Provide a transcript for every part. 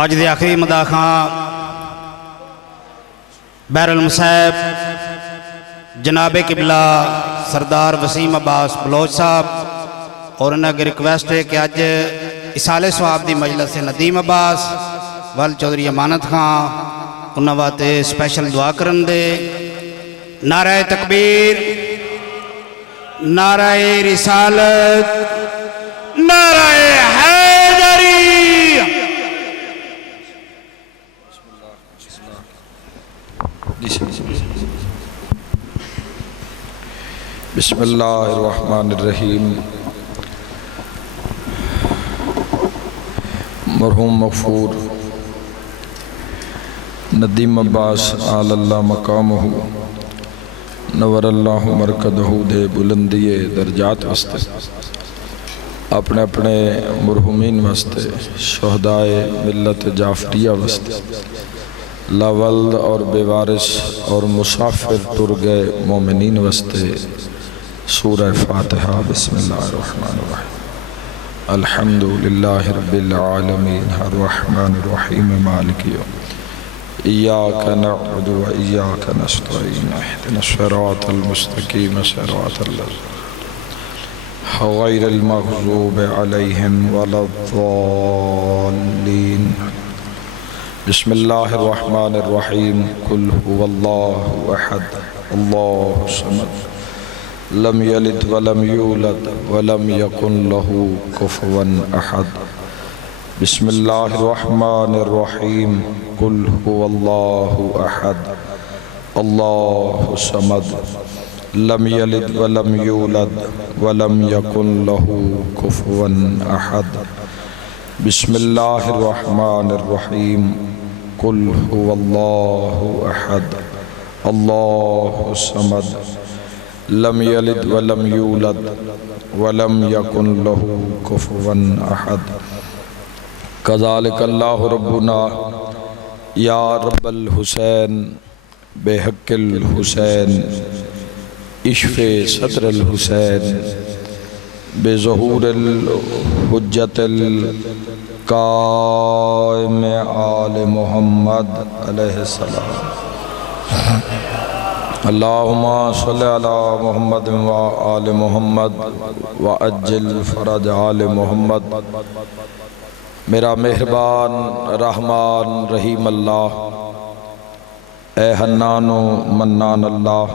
اج دے آخری مداخاں بحر المصائب جناب قبلہ سردار وسیم عباس بلوچ صاحب اور انہاں کی ریکویسٹ ہے کہ اج اصالِ ثواب دی مجلس ندیم عباس وال چودھری امانت خان انہاں واسطے سپیشل دعا کرن دے۔ نعرہ تکبیر، نعرہ رسالت، نعرہ حیدری۔ بسم اللہ الرحمن الرحیم۔ مرحوم مغفور ندیم عباس آل اللہ مقامہ نور اللہ مرکدہ دے بلندی درجات واسطے، اپنے اپنے مرحومین واسطے، شہدائے ملت جعفریہ واسطے، لاولد اور بے وارث اور مسافر ٹر گئے مومنین واسطے سورہ فاتحہ۔ بسم اللہ الرحمن الرحیم۔ الحمدللہ رب العالمین الرحمن الرحیم مالک یوم ایاک نعبد و ایاک نستعین اہدنا الصراط المستقیم صراط الذین غیر المغضوب علیہم ولا الضالین۔ بسم اللہ الرحمن الرحیم۔ قل هو اللہ احد اللہ الصمد لم یلد ولم یولد ولم یکن له کفوا احد۔ بسم اللہ الرحمن الرحیم۔ قل هو اللہ احد اللہ الصمد لم یلد ولم یولد ولم یکن له کفوا احد۔ بسم اللہ الرحمن الرحیم۔ قل هو اللہ احد اللہ الصمد لم یلد ولم یولد ولم یکن له کفوا احد۔ کذالک اللہ ربنا یا رب الحسین بحق الحسین اشف صدر الحسین بظہور الحجت القائم آل محمد علیہ السلام۔ اللہم صلی علی محمد و آل محمد وعجل فرج آل محمد۔ میرا مہربان رحمان رحیم اللہ، اے حنان و منان اللہ،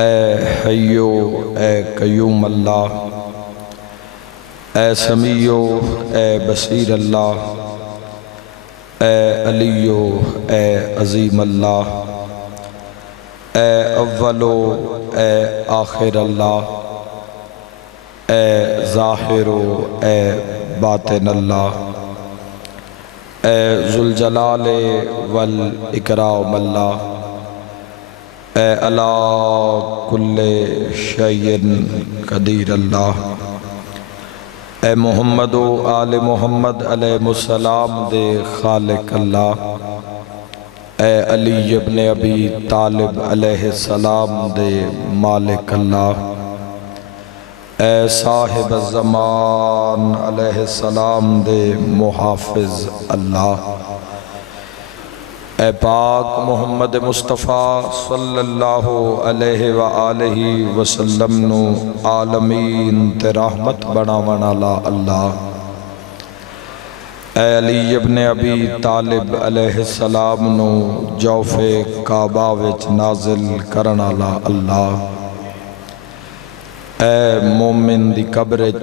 اے حیو اے قیوم اللہ، اے سمیع اے بصیر اللہ، اے علیو اے عظیم اللہ، اے اولو اے آخر اللہ، اے ظاہر اے باطن اللہ، اے ذوالجلال والاکرام اللہ، اے علی کل شیء قدیر اللہ، اے محمد و آل محمد علیہ السلام دے خالق اللہ، اے علی ابن ابی طالب علیہ السلام دے مالک اللہ، اے صاحب الزمان علیہ السلام دے محافظ اللہ، اے پاک محمد مصطفیٰ صلی اللہ علیہ وآلہ وسلم نو عالمین تے رحمت بناون والا اللہ، اے علی ابن ابی طالب علیہ السلام نو جوف کعبہ وچ نازل کرن والا اللہ، اے مومن دی قبرچ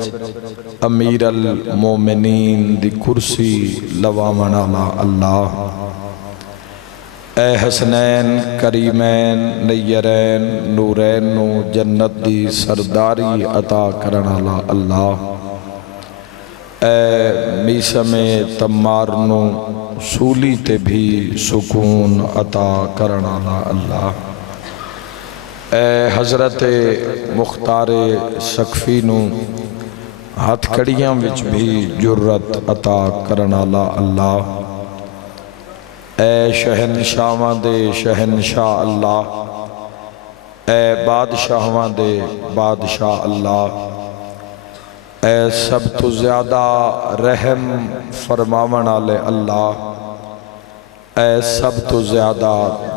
امیر المومنین دی کرسی لواون والا اللہ، اے حسنین کریمین نیرین نورین نو جنت دی سرداری عطا کرن والا اللہ، اے میسم تمار نو سولی تے بھی سکون عطا کرن والا اللہ، اے حضرت مختار سقفی نو ہاتھ کڑیاں وچ بھی جرت عطا کرن والا اللہ، اے شہنشاہاں دے شہنشاہ اللہ، اے بادشاہاں دے بادشاہ اللہ، اے سب تو زیادہ رحم فرماون والے اللہ، اے سب تو زیادہ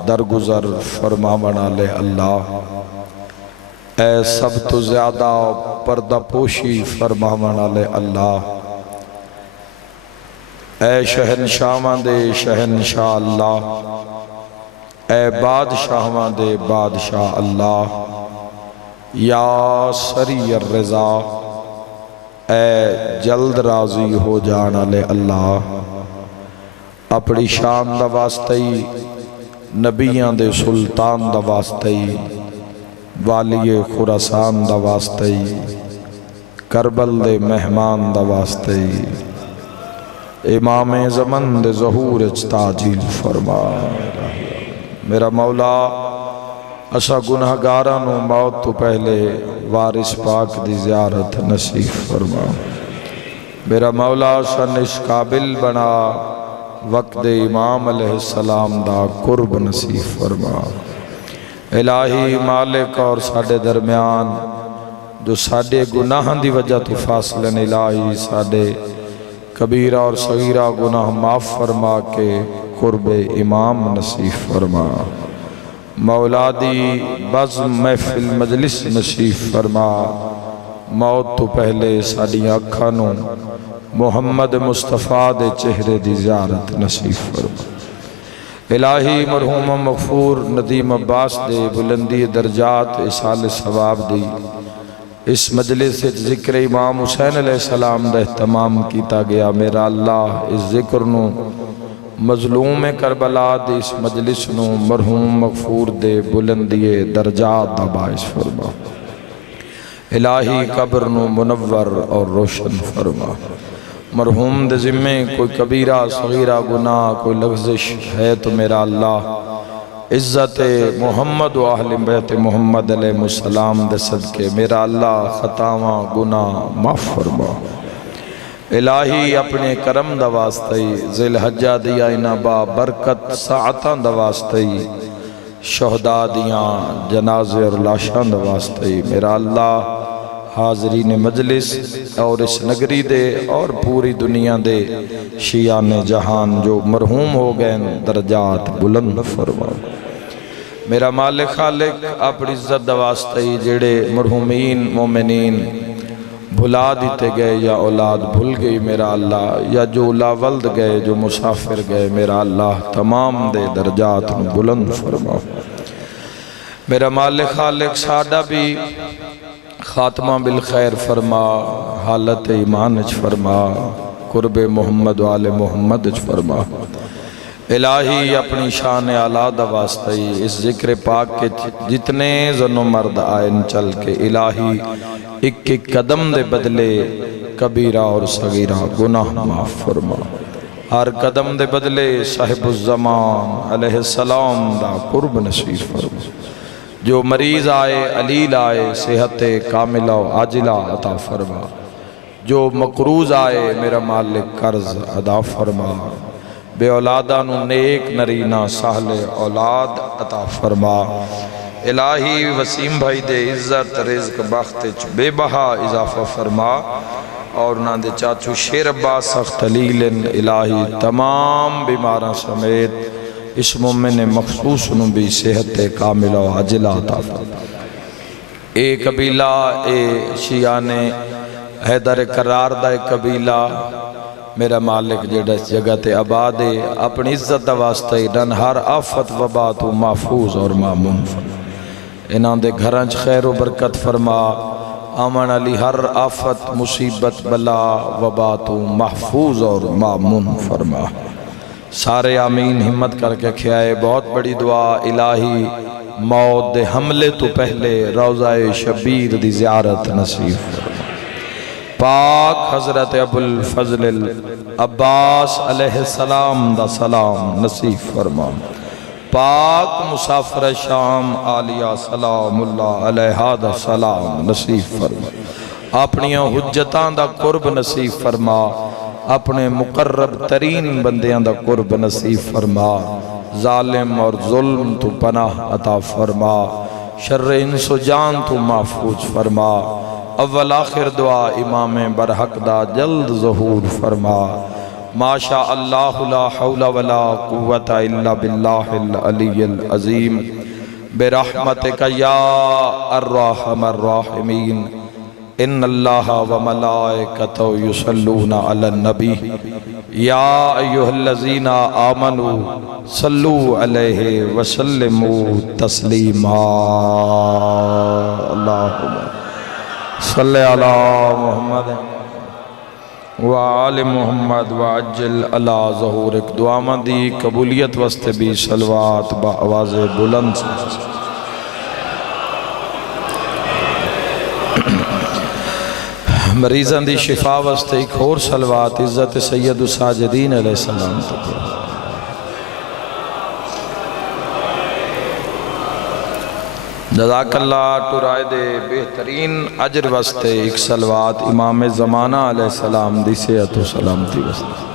درگزر فرماون والے اللہ، اے سب تو زیادہ پردہ پوشی فرماون والے اللہ، اے شہنشاہاں دے شہنشاہ اللہ، اے بادشاہاں دے بادشاہ اللہ، یا سری الرضا، اے جلد راضی ہو جان والے اللہ، اپنی شان دا واسطے نبیاں دے سلطان دا واسطے والی خراسان دا واسطے کربل دے مہمان دا واسطے امام زمن دے ظہور تاجیل فرما۔ میرا مولا اسا گناہگاراں موت تو پہلے وارث پاک دی زیارت نصیب فرما۔ میرا مولا سن اس قابل بنا وقت امام علیہ السلام دا قرب نصیب فرما۔ الہی مالک اور ساڈے درمیان جو ساڈے گناہاں دی وجہ تو فاصلے الہی ساڈے کبیرہ اور صغیرہ گناہ معاف فرما کے قرب امام نصیب فرما۔ مولا دی بزم محفل مجلس نصیب فرما۔ موت تو پہلے ساڈیاں اکھاں نوں محمد مصطفیٰ دے چہرے دی زیارت نصیب فرما۔ الہی مرحوم مغفور ندیم عباس دے بلندی درجات اصال ثواب دی اس مجلس ذکر امام حسین علیہ السلام دا اہتمام کیتا گیا۔ میرا اللہ اس ذکر نو مظلوم کربلا دی اس مجلس نو مرحوم مغفور دے بلندی درجات دا باعث فرما۔ الہی قبر نو منور اور روشن فرما۔ مرحوم دے ذمے کوئی کبیرہ صغیرہ گناہ کوئی لغزش ہے تو میرا اللہ عزت محمد و اہل بیت محمد علیہ السلام دے صدقے میرا اللہ خطاواں گناہ معاف فرما۔ الہی اپنے کرم دا واسطے ذی الحجہ دیا انہاں با برکت ساعتاں دا واسطے شہداء دیاں جنازے اور لاشاں دا واسطے میرا اللہ حاضرین مجلس اور اس نگری دے اور پوری دنیا دے شیعان جہان جو مرحوم ہو گئے درجات بلند فرما۔ میرا مالک خالق اپنی عزت دا واسطے جڑے مرحومین مومنین بھلا دیتے گئے یا اولاد بھول گئی میرا اللہ یا جو لا ولد گئے جو مسافر گئے میرا اللہ تمام دے درجات بلند فرما۔ میرا مالک خالق سادہ بھی خاتمہ بالخیر فرما، حالت ایمان اچ فرما، قرب محمد و آل محمد اچ فرما۔ الہی اپنی شان اعلیٰ دا واسطے اس ذکر پاک کے جتنے زن و مرد آئین چل کے الہی ایک ایک قدم دے بدلے کبیرہ اور صغیرہ گناہ معاف فرما۔ ہر قدم دے بدلے صاحب الزمان علیہ السلام دا قرب نصیب فرما۔ جو مریض آئے علیل آئے صحت کاملہ و عاجلہ عطا فرما۔ جو مقروض آئے میرا مالک قرض ادا فرما۔ بے اولادانو نیک نرینہ سہل اولاد عطا فرما۔ الہی وسیم بھائی دے عزت رزق بخت بے بہا اضافہ فرما اور نہ دے چاچو شیر عباس سخت علیلن الہی تمام بیماراں سمیت اس مومن مخصوص نو بھی صحت کاملہ و عاجلہ عطا فرما۔ اے قبیلہ اے شیعان حیدر قرار دا اے قبیلہ میرا مالک جڑا اس جگہ تے آباد ہے اپنی عزت دا واسطے ڈن ہر آفت وبا تو محفوظ اور معمون فرما۔ انہاں دے گھرانچ خیر و برکت فرما۔ آمن علی ہر آفت مصیبت بلا وبا تو محفوظ اور معمون فرما۔ سارے آمین ہمت کر کے کھیائے بہت بڑی دعا۔ الہی موت دے حملے تو پہلے روضہ شبیر دی زیارت نصیب فرما۔ پاک حضرت ابو الفضل عباس علیہ السلام دا سلام نصیب فرما۔ پاک مسافر شام عالیہ سلام اللہ علیہ دا سلام نصیب فرما۔ اپنی حجتان دا قرب نصیب فرما۔ اپنے مقرب ترین بندیاں دا قرب نصیب فرما۔ ظالم اور ظلم تو پناہ عطا فرما۔ شر انس و جان تو محفوظ فرما۔ اول آخر دعا امام برحق دا جلد ظہور فرما ما شاء اللہ لا حول ولا قوة الا باللہ العلی العظیم برحمتک یا الرحم الراحمین ان اللہ وملائکتہ یصلون علی النبی یا ایہا الذین آمنوا صلوا علیہ وسلموا تسلیما اللہم صلی علی محمد وآل محمد وعجل علی ظہورک دعا مندی قبولیت واسطے بھی صلوات با آواز بلند سے مریضاں دی شفا واسطے ایک اور صلوات عزت سید الساجدین علیہ السلام تو پڑھو جزاک اللہ ٹرائے دے بہترین اجر واسطے ایک صلوات امام زمانہ علیہ السلام دی صحت و سلامتی واسطے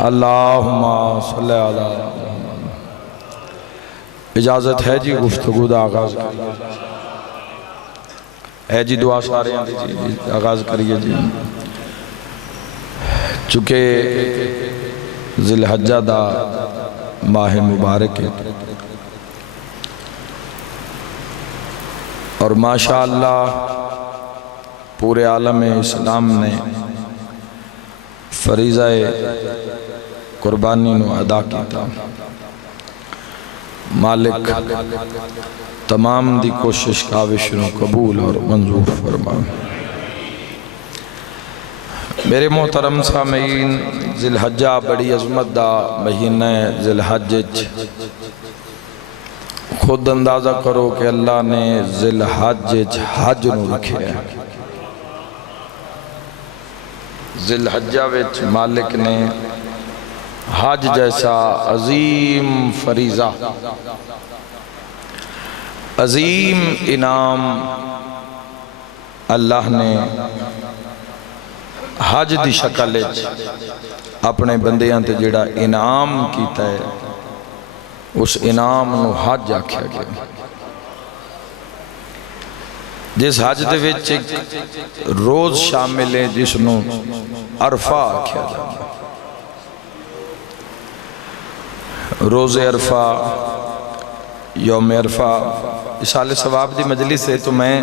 اللہم صلی علی محمد اجازت ہے جی گفتگو دا آغاز کریے ہے جی دعا سارے ہیں جی آغاز کریے جی چونکہ ذی الحجہ دا ماہ مبارک ہے اور ماشاءاللہ پورے عالم اسلام نے فریضہ قربانی نو ادا کیتا مالک تمام دی کوشش کاوش نو قبول اور منظور فرما میرے محترم سامعین ذی الحجہ بڑی عظمت دا مہینہ ذی الحجہ خود اندازہ کرو کہ اللہ نے ذی الحجہ حج نو رکھے ہیں ذی الحجہ وچ مالک نے حج جیسا عظیم فریضہ عظیم انعام اللہ نے حج دی شکل اپنے بندیاں تے جڑا انعام کیتا ہے اس انعام نو حج آکھیا گیا جس حج دے وچ ایک روز شامل ہے جس نو عرفہ آکھیا جاتا روز عرفہ یوم عرفہ اشال ثواب دی مجلس ہے تو میں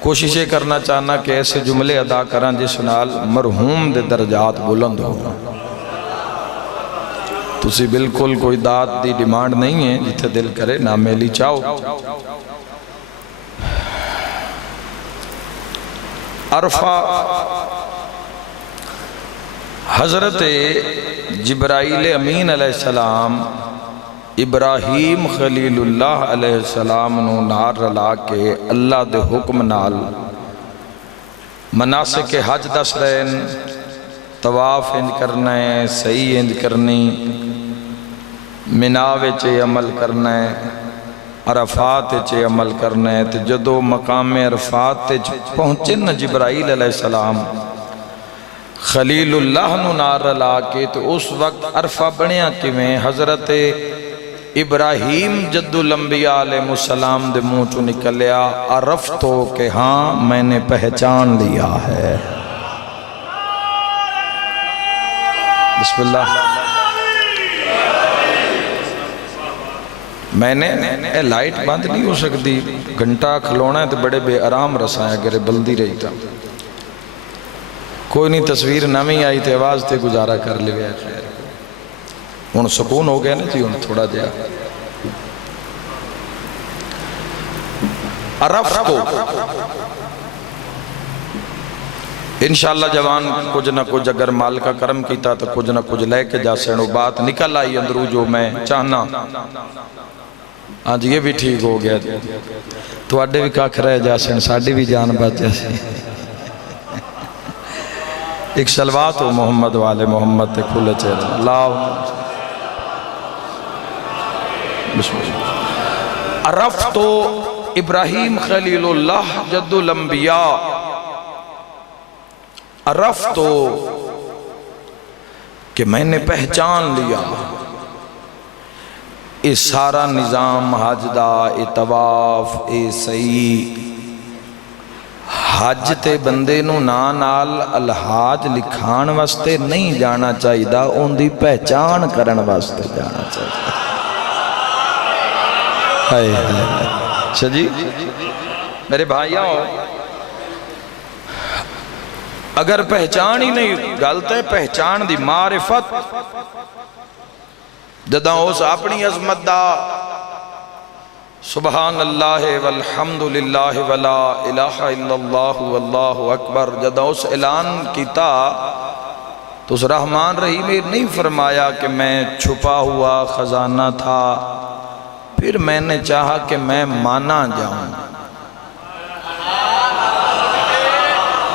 کوششیں کرنا چاہنا کہ ایسے جملے ادا کران جس نال مرحوم دے درجات بلند ہو تسی بالکل کوئی داد دی ڈیمانڈ نہیں ہے جتھے دل کرے نہ میلی چاہو عرفہ حضرت جبرائیل امین علیہ السلام ابراہیم خلیل اللہ علیہ السلام نو نار رلا کے اللہ دے حکم نال مناسک حج دس رہن طواف انج کرنا ہے صحیح انج کرنی مناوے چے عمل کرنا ہے عرفات چے عمل کرنا ہے تو جدو مقام عرفات چے پہنچن جبرائیل علیہ السلام خلیل اللہ نو نار رلا کے تو اس وقت عرفہ بنیا کہ میں حضرت ابراہیم جد الانبیاء علیہ السلام دے منہ چو نکلیا عرفتو کہ ہاں میں نے پہچان لیا ہے بسم اللہ میں نے لائٹ بند نہیں ہو سکتی گھنٹہ کھلونا ہے تو بڑے بے آرام رسائیں گرے بلدی رہی تھا کوئی نہیں تصویر نمی آئی تھے آواز تے گزارا کر لے گیا خیر ان سکون ہو گیا نا تھی ان تھوڑا دیا عرف کو انشاءاللہ جوان کچھ نہ کچھ اگر مال کا کرم کیتا تو کچھ نہ کچھ لے کے جا سینو بات نکل آئی اندرو جو میں چاہنا آج یہ بھی ٹھیک ہو گیا تو اڈے بھی کاکھ رہ جا سین ساڑھی بھی جان بات جیسے ایک صلوات ہو محمد والے محمد تے کھلے چہرے اللہ بسم اللہ عرفتو ابراہیم خلیل اللہ جد الانبیاء عرفتو کہ میں نے پہچان لیا اے سارا نظام حج دا اے طواف اے سعی حج تے بندے نو نال الحاج لکھان واسطے نہیں جانا چاہیے، ان دی پہچان کرن واسطے جانا چاہیے۔ اچھا جی میرے بھائیوں، اگر پہچان ہی نہیں، غلط ہے پہچان دی معرفت، جداں اس اپنی عظمت دا سبحان اللہ والحمدللہ ولا الہ الا اللہ واللہ اکبر جداں اس اعلان کیتا تو اس رحمان رحیم نے نہیں فرمایا کہ میں چھپا ہوا خزانہ تھا، پھر میں نے چاہا کہ میں مانا جاؤں۔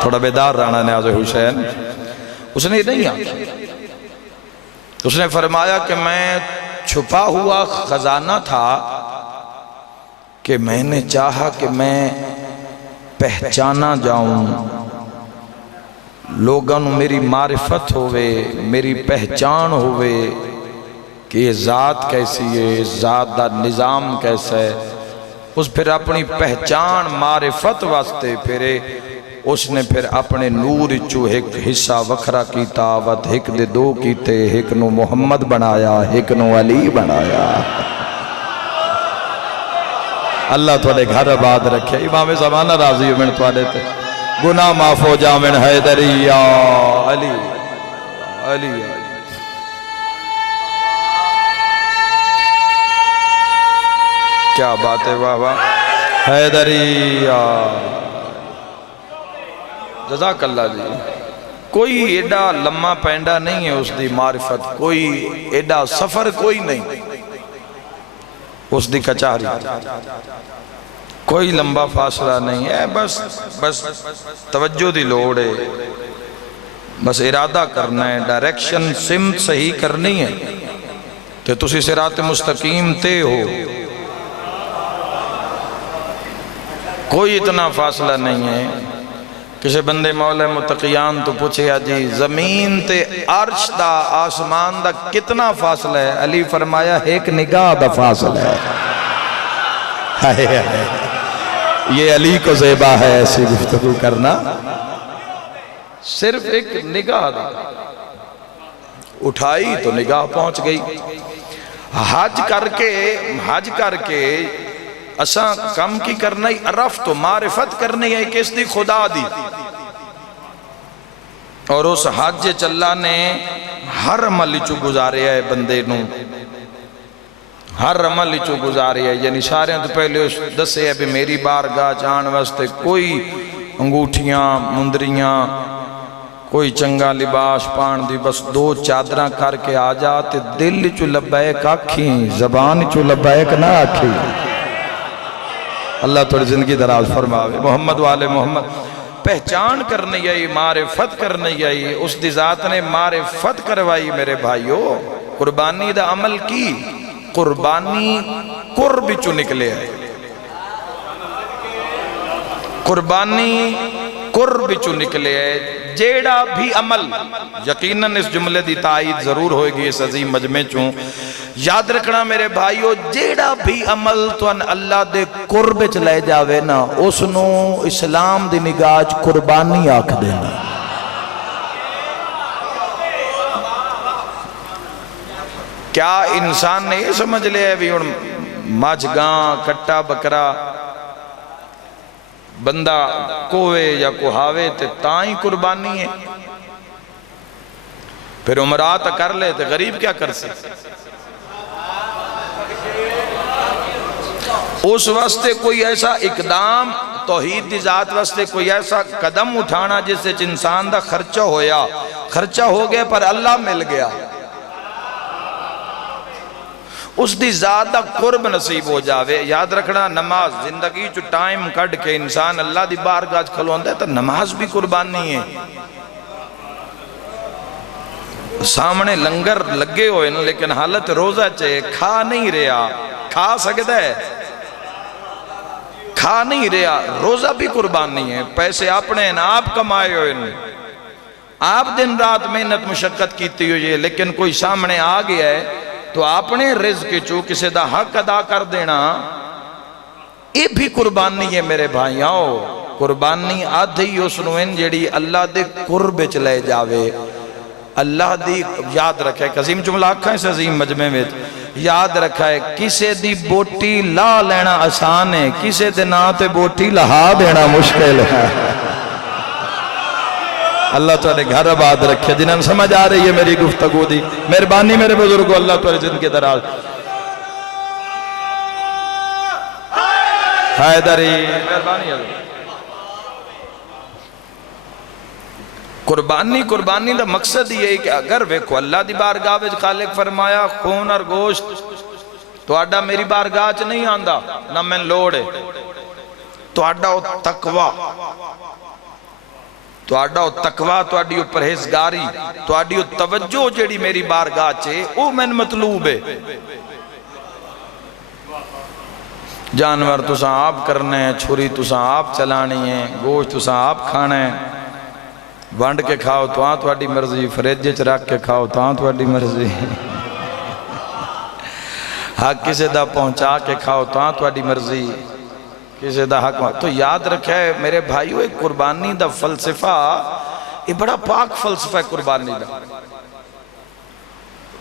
تھوڑا بیدار رہنا نیاز حسین، اس نے نہیں آیا، اس نے فرمایا کہ میں چھپا ہوا خزانہ تھا کہ میں نے چاہا کہ میں پہچانا جاؤں، لوگوں میری معرفت ہوئے، میری پہچان ہوئے کہ یہ ذات کیسی ہے، ذات دا نظام کیسا ہے۔ اس پھر اپنی پہچان معرفت واسطے پھرے، اس نے پھر اپنے نور چو ایک حصہ وکھرا کیتا، وت ایک دے دو کیتے، ایک نو محمد بنایا، ایک نو علی بنایا۔ اللہ تھوڑے گھر آباد رکھے، امام زمانہ راضی من تھوڑے تے گناہ معاف ہو جامن حیدری یا علی علی۔ کیا بات ہے، واہ واہ، حیدری یا جزاک اللہ جی۔ کوئی ایڈا لمحہ پینڈا نہیں ہے اس دی معرفت، کوئی ایڈا سفر کوئی نہیں اس دی کچہری، کوئی لمبا فاصلہ نہیں ہے، بس توجہ دی لوڑ ہے، بس ارادہ کرنا ہے، ڈائریکشن سمت صحیح کرنی ہے کہ تسی صراط مستقیم تے ہو۔ کوئی اتنا فاصلہ نہیں ہے۔ کسی بندے مولا متقیان تو پوچھے جی زمین تے عرش دا آسمان دا کتنا فاصلہ ہے؟ علی فرمایا ایک نگاہ دا فاصلہ ہے۔ یہ علی کو زیبا ہے ایسی گفتگو کرنا، صرف ایک نگاہ دا اٹھائی تو نگاہ پہنچ گئی۔ حج کر کے اساں کم کی کرنا ہی عرفت و معرفت کرنی ہے کس دی؟ خدا دی۔ اور اس حج چلا نے ہر عمل چو گزارے ہے بندے نو، ہر عمل چو گزارے ہے، یعنی سارے تو پہلے دسے ہے بھی میری بارگاہ جان واسطے کوئی انگوٹھیاں مندریاں کوئی چنگا لباس پان دی، بس دو چادراں کر کے آ جاتے، دل چو لبیک آکھیں زبان چو لبیک نہ آکھیں۔ اللہ تھوڑی زندگی دراز فرماوے۔ محمد والے محمد پہچان کرنی آئی، معرفت کرنی آئی، اس دی ذات نے معرفت کروائی۔ میرے بھائیو قربانی دا عمل کی، قربانی قرب چو نکلے آئے، قربانی قرب چو نکلے آئے۔ جیڑا بھی عمل، یقیناً اس جملے دی تائید ضرور ہوئے گی اس عظیم مجمع چوں، یاد رکھنا میرے بھائیو، جیڑا بھی عمل تو ان اللہ دے قرب چلے جاوے نا، اس نو اسلام دی نگاہ قربانی آکھ دینا۔ کیا انسان نے یہ سمجھ لیا ہے بھی مجھ گاں کٹا بکرا بندہ کوئے یا کوہاوے تے تائیں قربانی ہے؟ پھر عمرات کر لے تے غریب کیا کر سکتے؟ اس واسطے کوئی ایسا اقدام توحید دی ذات واسطے کوئی ایسا قدم اٹھانا جس سے انسان دا خرچہ ہو گیا پر اللہ مل گیا، اس دی ذات دا قرب نصیب ہو جاوے۔ یاد رکھنا نماز زندگی جو ٹائم کٹ کے انسان اللہ دی بارگاہ کھلوندہ ہے تو نماز بھی قربانی ہے۔ سامنے لنگر لگے ہوئے نا لیکن حالت روزہ چاہے، کھا نہیں رہا، کھا سکتا ہے کھا نہیں رہا، روزہ بھی قربانی ہے۔ پیسے اپنے نا آپ کمائے ہوئے نا، آپ دن رات محنت مشقت کیتی ہوئی ہے، لیکن کوئی سامنے آ گیا ہے تو اپنے رزق چو کسی دا حق ادا کر دینا، یہ بھی قربانی ہے میرے بھائیوں۔ قربانی آدھی اس نوین جیڑی اللہ دے قرب چلے جاوے اللہ دی یاد رکھے ایک عظیم جملہ آکھا اس عظیم مجمع میں یاد رکھا ہے کسے دی بوٹی لا لینا آسان ہے کسے دے نا تے بوٹی لہا دینا مشکل ہے اللہ تعالیٰ گھر آباد رکھے جنہاں سمجھ آ رہی ہے میری گفتگو دی مہربانی میرے بزرگوں اللہ تعالیٰ جن کے دراز حیدری مہربانی قربانی دا مقصد یہ ہے کہ اگر ویکھو اللہ دی بارگاہ وچ خالق فرمایا خون اور گوشت تو آڈا میری بارگاہ چ نہیں آندا نہ میں لوڑ ہے تو آڈا تقوی تو آڈا تقوی تو آڈی پرہیزگاری تو آڈی توجہ جیڑی میری بارگاہ چے او میں مطلوب ہے جانور تساں آپ کرنے ہیں چھری تساں آپ چلانی ہے گوشت تساں آپ کھانے ہیں وانڈ کے کھاؤ تو آن تو آڈی مرضی فریج چ رکھ کے کھاؤ تو آن تو آڈی مرضی حق کسے دا پہنچا کے کھاؤ تو آن تو آڈی مرضی کسے دا حق تو یاد رکھے میرے بھائیو ایک قربانی دا فلسفہ یہ بڑا پاک فلسفہ ہے قربانی دا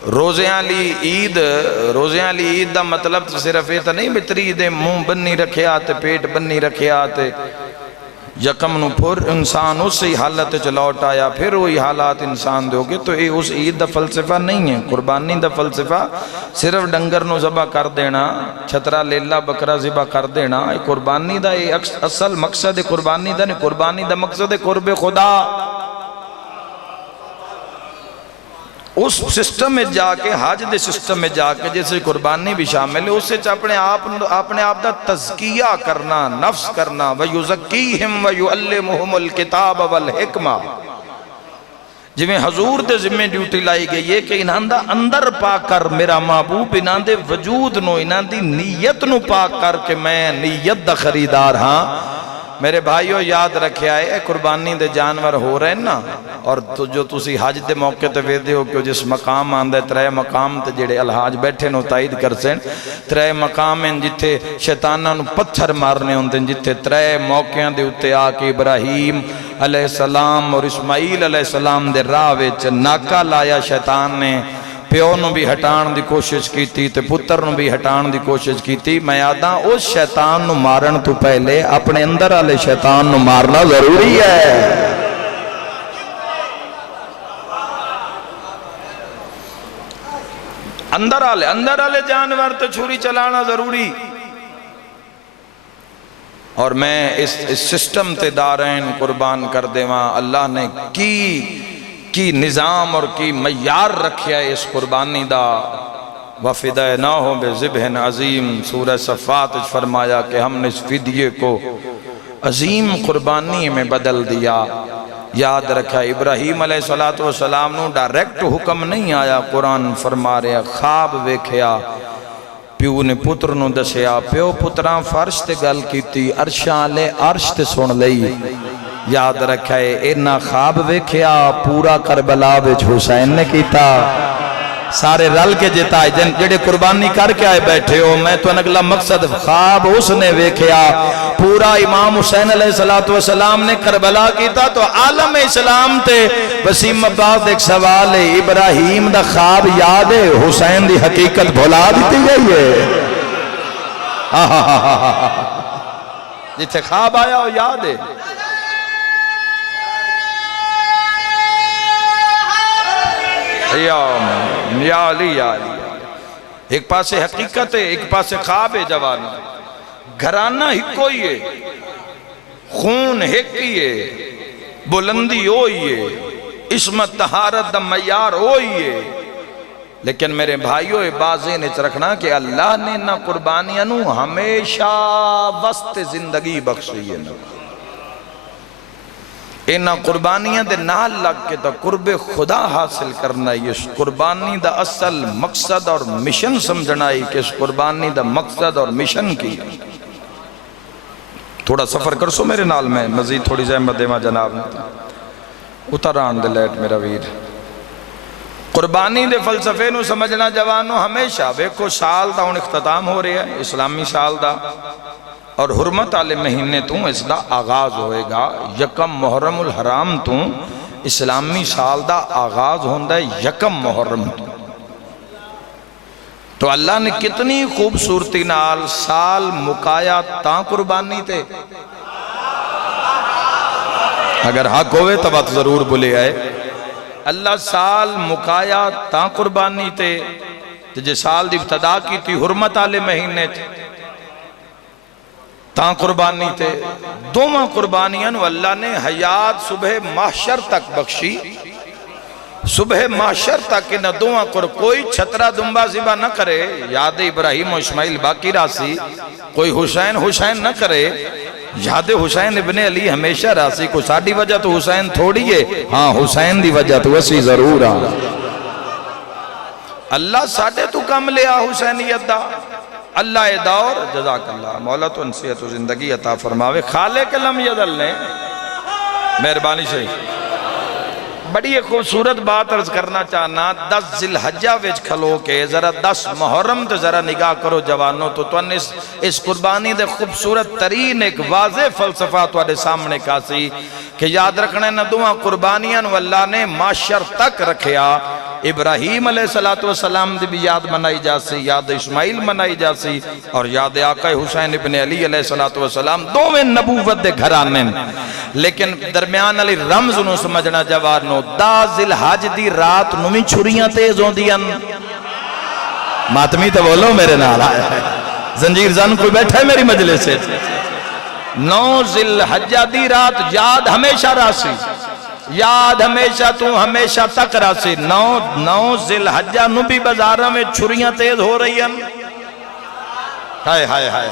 روزیاں لی عید دا مطلب صرف یہ تا نہیں بتری دے منہ بنی رکھے آتے پیٹ بنی رکھے آتے یکم نو پھر انسان اسی حالت چلوٹ آیا پھر وہی حالات انسان دے گے تو یہ اس عید دا فلسفہ نہیں ہے قربانی دا فلسفہ صرف ڈنگر نو ذبح کر دینا چھترا لیلا بکرا ذبح کر دینا قربانی دا یہ اصل مقصد قربانی دا نہیں قربانی دا مقصد قرب خدا اس سسٹم میں جا کے حج دے سسٹم میں جا کے جیسے قربانی بھی شامل ہے اس سے اپنے آپ دا تزکیہ کرنا نفس کرنا وَيُزَكِّيهِمْ وَيُعَلِّمُهُمُ الْكِتَابَ وَالْحِكْمَةِ جی میں حضور دے ذمہ ڈیوٹی لائی گئی یہ کہ انہاں دا اندر پا کر میرا محبوب انہاں دے وجود نو انہاں دی نیت نو پا کر کہ میں نیت دا خریدار ہاں میرے بھائیو یاد رکھے آئے قربانی دے جانور ہو رہے ہیں نا اور جو تسی حج دے موقع تے ویدے ہو کہ جس مقام آندے ترے مقام تے جڑے الحاج بیٹھے نو تائید کر سین ترے مقام ہیں جتھے شیطانہ نو پتھر مارنے ہوندے جتھے ترے موقعیں دے اتے آکے ابراہیم علیہ السلام اور اسماعیل علیہ السلام دے راہ وچ ناکا لایا شیطان نے پیو نو بھی ہٹان دی کوشش کی تھی تے پتر نو بھی ہٹان دی کوشش کی تھی میں یاداں اس شیطان نو مارن تو پہلے اپنے اندر والے شیطان نو مارنا ضروری ہے اندر والے جانور تے چھری چلانا ضروری اور میں اس سسٹم تے دارین قربان کر دے وہاں اللہ نے کی نظام اور کی معیار رکھیا ہے اس قربانی دا وَفِدَيْنَاهُ بِذِبْحٍ عَظِيمٍ سورہ صفات فرمایا کہ ہم نے اس فدیے کو عظیم قربانی میں بدل دیا یاد رکھا ابراہیم علیہ السلام نو ڈائریکٹ حکم نہیں آیا قرآن فرما رہا خواب ویکھیا پیو نے پتر نو دسیا پیو پتران فرش تے گل کیتی عرشاں لے عرش تے سن لئی یاد رکھا ہے اینا خواب ویکھیا پورا کربلا وچ حسین نے کیتا سارے رل کے جتا ہے جڑے قربانی کر کے آئے بیٹھے ہو میں تو اگلا مقصد خواب اس نے ویکھیا پورا امام حسین علیہ السلام نے کربلا کیتا تو عالم اسلام تے وسیم عباس ایک سوال ہے ابراہیم دا خواب یاد ہے حسین دی حقیقت بھولا دیتی گئی ہے جتھے خواب آیا ہو یاد ہے یا علی ایک پاسے حقیقت ہے ایک پاسے خواب ہے جوان گھرانہ ہی کوئی ہے خون ہک ہی ہے بلندی ہوئی ہے عصمت طہارت دا معیار ہوئی ہے لیکن میرے بھائیوں بازے نے رکھنا کہ اللہ نے نہ قربانیاں نو ہمیشہ وسط زندگی بخشی ہے اینا قربانیاں دے نال لگ کے تا قرب خدا حاصل کرنا یہ قربانی دا اصل مقصد اور مشن سمجھنائی کہ اس قربانی دا مقصد اور مشن کی تھوڑا سفر کر سو میرے نال میں مزید تھوڑی زحمت دے ماں جناب اتران دے لیٹ میرا ویر قربانی دے فلسفے نو سمجھنا جوانو ہمیشہ ویکھو سال دا ان اختتام ہو رہے ہیں اسلامی سال دا اور حرمت والے مہینے تو اس دا آغاز ہوئے گا یکم محرم الحرام تو اسلامی سال دا آغاز ہوندہ ہے یکم محرم تو اللہ نے کتنی خوبصورتی نال سال مکایا تاں قربانی تے اگر حق ہوئے تو بات ضرور بولے آئے اللہ سال مکایا تاں قربانی تے جے سال دی ابتدا کی تھی حرمت والے مہینے تھے تاں قربانی تے دوواں قربانیاں اللہ نے حیات صبح محشر تک بخشی صبح محشر تک نہ دوواں کوئی چھترہ دنبا زبا نہ کرے یاد ابراہیم و اسماعیل باقی راسی کوئی حسین نہ کرے یاد حسین ابن علی ہمیشہ راسی کو ساڑھی وجہ تو حسین تھوڑی ہے ہاں حسین دی وجہ تو اسی ضرور آ اللہ ساڑھے تو کم لیا حسینیت دا اللہ دور جزاک اللہ مولا تو انسیت و زندگی عطا فرماوے خالق لم یدل نے مہربانی سے بڑی ایک خوبصورت بات عرض کرنا چاہنا 10 ذی الحجہ وچ کھلو کے ذرا 10 محرم تو ذرا نگاہ کرو جوانوں تو ان اس قربانی دے خوبصورت ترین ایک واضح فلسفہ تو آدھے سامنے کاسی کہ یاد رکھنے نہ دعا قربانیاں واللہ نے معاشر تک رکھیا ابراہیم علیہ السلام دی بھی یاد منائی جاسی یاد اسماعیل منائی جاسی اور یاد آقا حسین ابن علی علیہ السلام دوویں نبوت دے گھرانے لیکن درمیان علی رمز انہوں سمجھنا جوانوں 10 ذی الحج دی رات نویں چھریاں تیز ہوں دیاں ماتمی تو بولو میرے نال زنجیر زن کوئی بیٹھا ہے میری مجلس سے 9 ذی الحجہ دی رات یاد ہمیشہ راسی یاد ہمیشہ تو ہمیشہ تک راسی 9 ذی الحجہ نبی بازارہ میں چھریاں تیز ہو رہی ہیں ہائے ہائے ہائے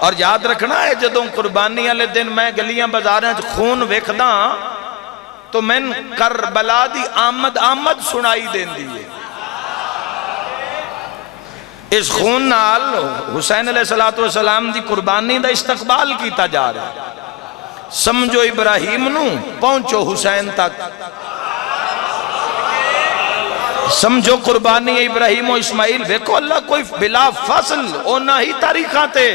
اور یاد رکھنا ہے جدوں قربانی والے دن میں گلیاں بازاراں خون ویکھدا تو میں کربلا دی آمد سنائی دین دیئے اس خون نال حسین علیہ السلام دی قربانی دا استقبال کیتا جا رہا ہے سمجھو ابراہیم نو پہنچو حسین تک سمجھو قربانی ابراہیم و اسماعیل ویکو اللہ کوئی بلا فصل اونا ہی تاریخاں تے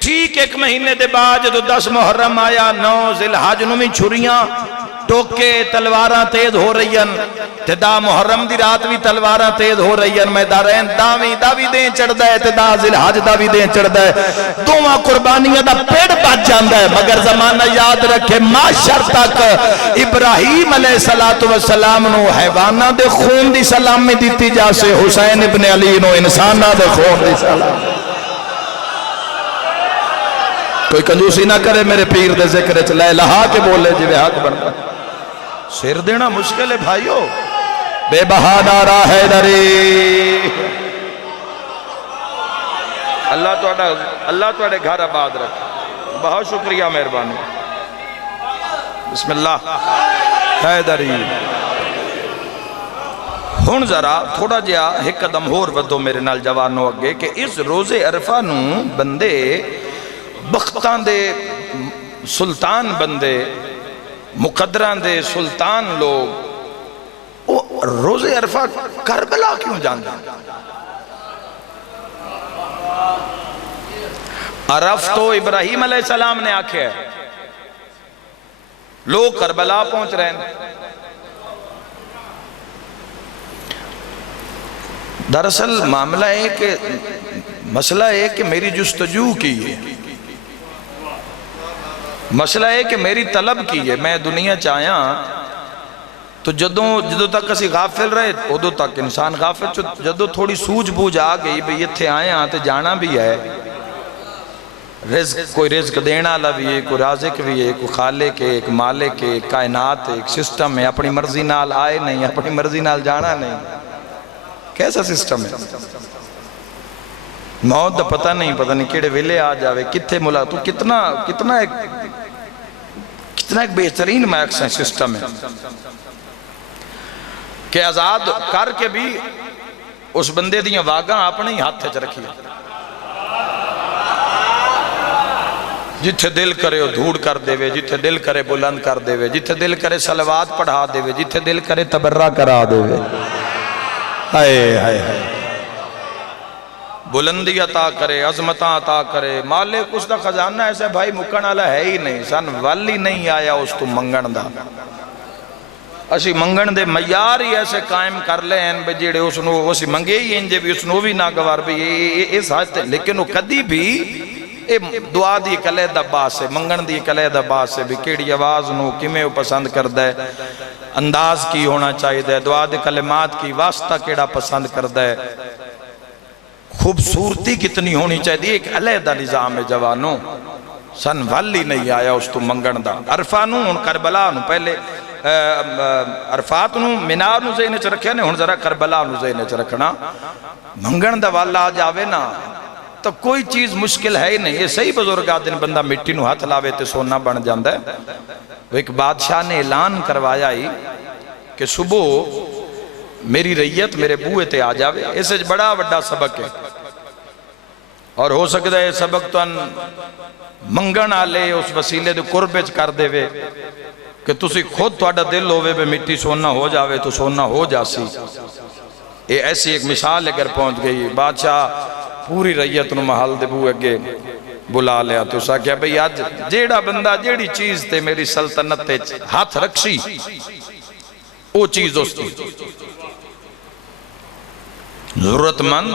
ٹھیک ایک مہینے دے بعد جو 10 محرم آیا 9 ذی الحج نویں چھریاں ٹوکے تلواراں تیز ہو رہی ہیں تے دا محرم دی رات بھی تلواراں تیز ہو رہی ہیں میں دارین داوی دیں چڑھ دائے تے دا ذی الحج داوی دیں چڑھ دائے دوواں قربانیاں دا پیڑ بچ جاندہ ہے مگر زمانہ یاد رکھے معاشر تک ابراہیم علیہ السلام نو حیوانہ دے خون دی سلام میں دیتی جا سے حسین ابن علی نو انسانہ دے خون دی سلام کوئی کنجوسی نہ کرے میرے پیر دے ذکر چلائے لہا کے بولے جوے حق بنتا سر دینا مشکل ہے بھائیو بے بہادہ راہ دری اللہ توڑے گھر آباد رکھ بہت شکریہ مہربانی بسم اللہ حیدری ہن ذرا تھوڑا جیا ایک قدم ہور ودو میرے نال جوانوں اگے کہ اس روز عرفہ نو بندے بختان دے سلطان بندے مقدران دے سلطان لوگ روز عرفہ کربلا کیوں جاندے عرف تو ابراہیم علیہ السلام نے آکھے ہے لوگ کربلا پہنچ رہے ہیں دراصل معاملہ ہے کہ مسئلہ ہے کہ میری جستجو کی ہے مسئلہ ہے کہ میری طلب کی ہے میں دنیا چاہیاں تو جدوں تک کسی غافل رہے ادھو تک انسان غافل جدوں تھوڑی سوج بوجھ آ گئی بھئی یہ تھے آئے آتے جانا بھی ہے کوئی رزق دینا بھی ہے کوئی رازق بھی ہے کوئی خالق ہے ایک مالک ہے ایک کائنات ہے ایک سسٹم ہے اپنی مرضی نال آئے نہیں اپنی مرضی نال جانا نہیں کیسا سسٹم ہے موت دا پتہ نہیں کیڑے ویلے آ جاوے کتھے ملا تو کتنا ایک بہترین میکس سسٹم ہے کہ آزاد کر کے بھی اس بندے دیاں واگاں اپنے ہی ہاتھ چ رکھی جتھے دل کرے وہ دھوڑ کر دے وے جتھے دل کرے بلند کر دے وے جتھے دل کرے صلوات پڑھا دے وے جتھے دل کرے تبرہ کرا دے وے ہائے ہائے ہائے بلندی عطا کرے، عظمتاں عطا کرے، مالک اس دا خزانہ ایسا بھائی مکن والا ہے ہی نہیں، سن والی نہیں آیا اس تو منگن دا۔ اسی منگن دے معیار ہی ایسے قائم کر لے ہیں بے جیڑے اس نو اسی منگے ہی انجے بھی اس نو بھی نہ گوار بھی اس حد تے، لیکن وہ کدی بھی اے دعا دی کلے دا باس ہے، منگن دی کلے دا باس ہے بھی کیڑی آواز نو کمیں پسند کردہ ہے، انداز کی ہونا چاہیے دے، دعا دے کلمات کی واسطہ کیڑا پسند کردہ ہے، خوبصورتی کتنی ہونی چاہیے، ایک علیحدہ نظام ہے جوانوں، سن والی نہیں آیا اس تو منگن دا۔ عرفانوں ان کربلا نو پہلے عرفات نو منار نو ذہنے چ رکھیا نے، ہن ذرا کربلا نو ذہنے چ رکھنا، منگن دا والا جاوے نا تو کوئی چیز مشکل ہے ہی نہیں۔ یہ صحیح بزرگاں دن بندہ مٹی نو ہاتھ لاوے تے سونا بن جاندہ ہے۔ ایک بادشاہ نے اعلان کروایا ہی کہ صبح میری ریت میرے بوئے تے آ جاوے، اسے بڑا بڑا سبق ہے، اور ہو سکتا ہے سبق تو ان منگن آلے اس وسیلے دے قربچ کر دے وے کہ تسی خود توڑا دل ہوئے بے مٹی سونا ہو جاوے تو سونا ہو جاسی۔ یہ ایسی ایک مثال اگر پہنچ گئی، بادشاہ پوری ریت نو محل دے بو اگے بلا لیا تو سا کیا بھئی آج جیڑا بندہ جیڑی چیز تے میری سلطنت تے ہاتھ رکھشی وہ چیز اس کی ضرورت مند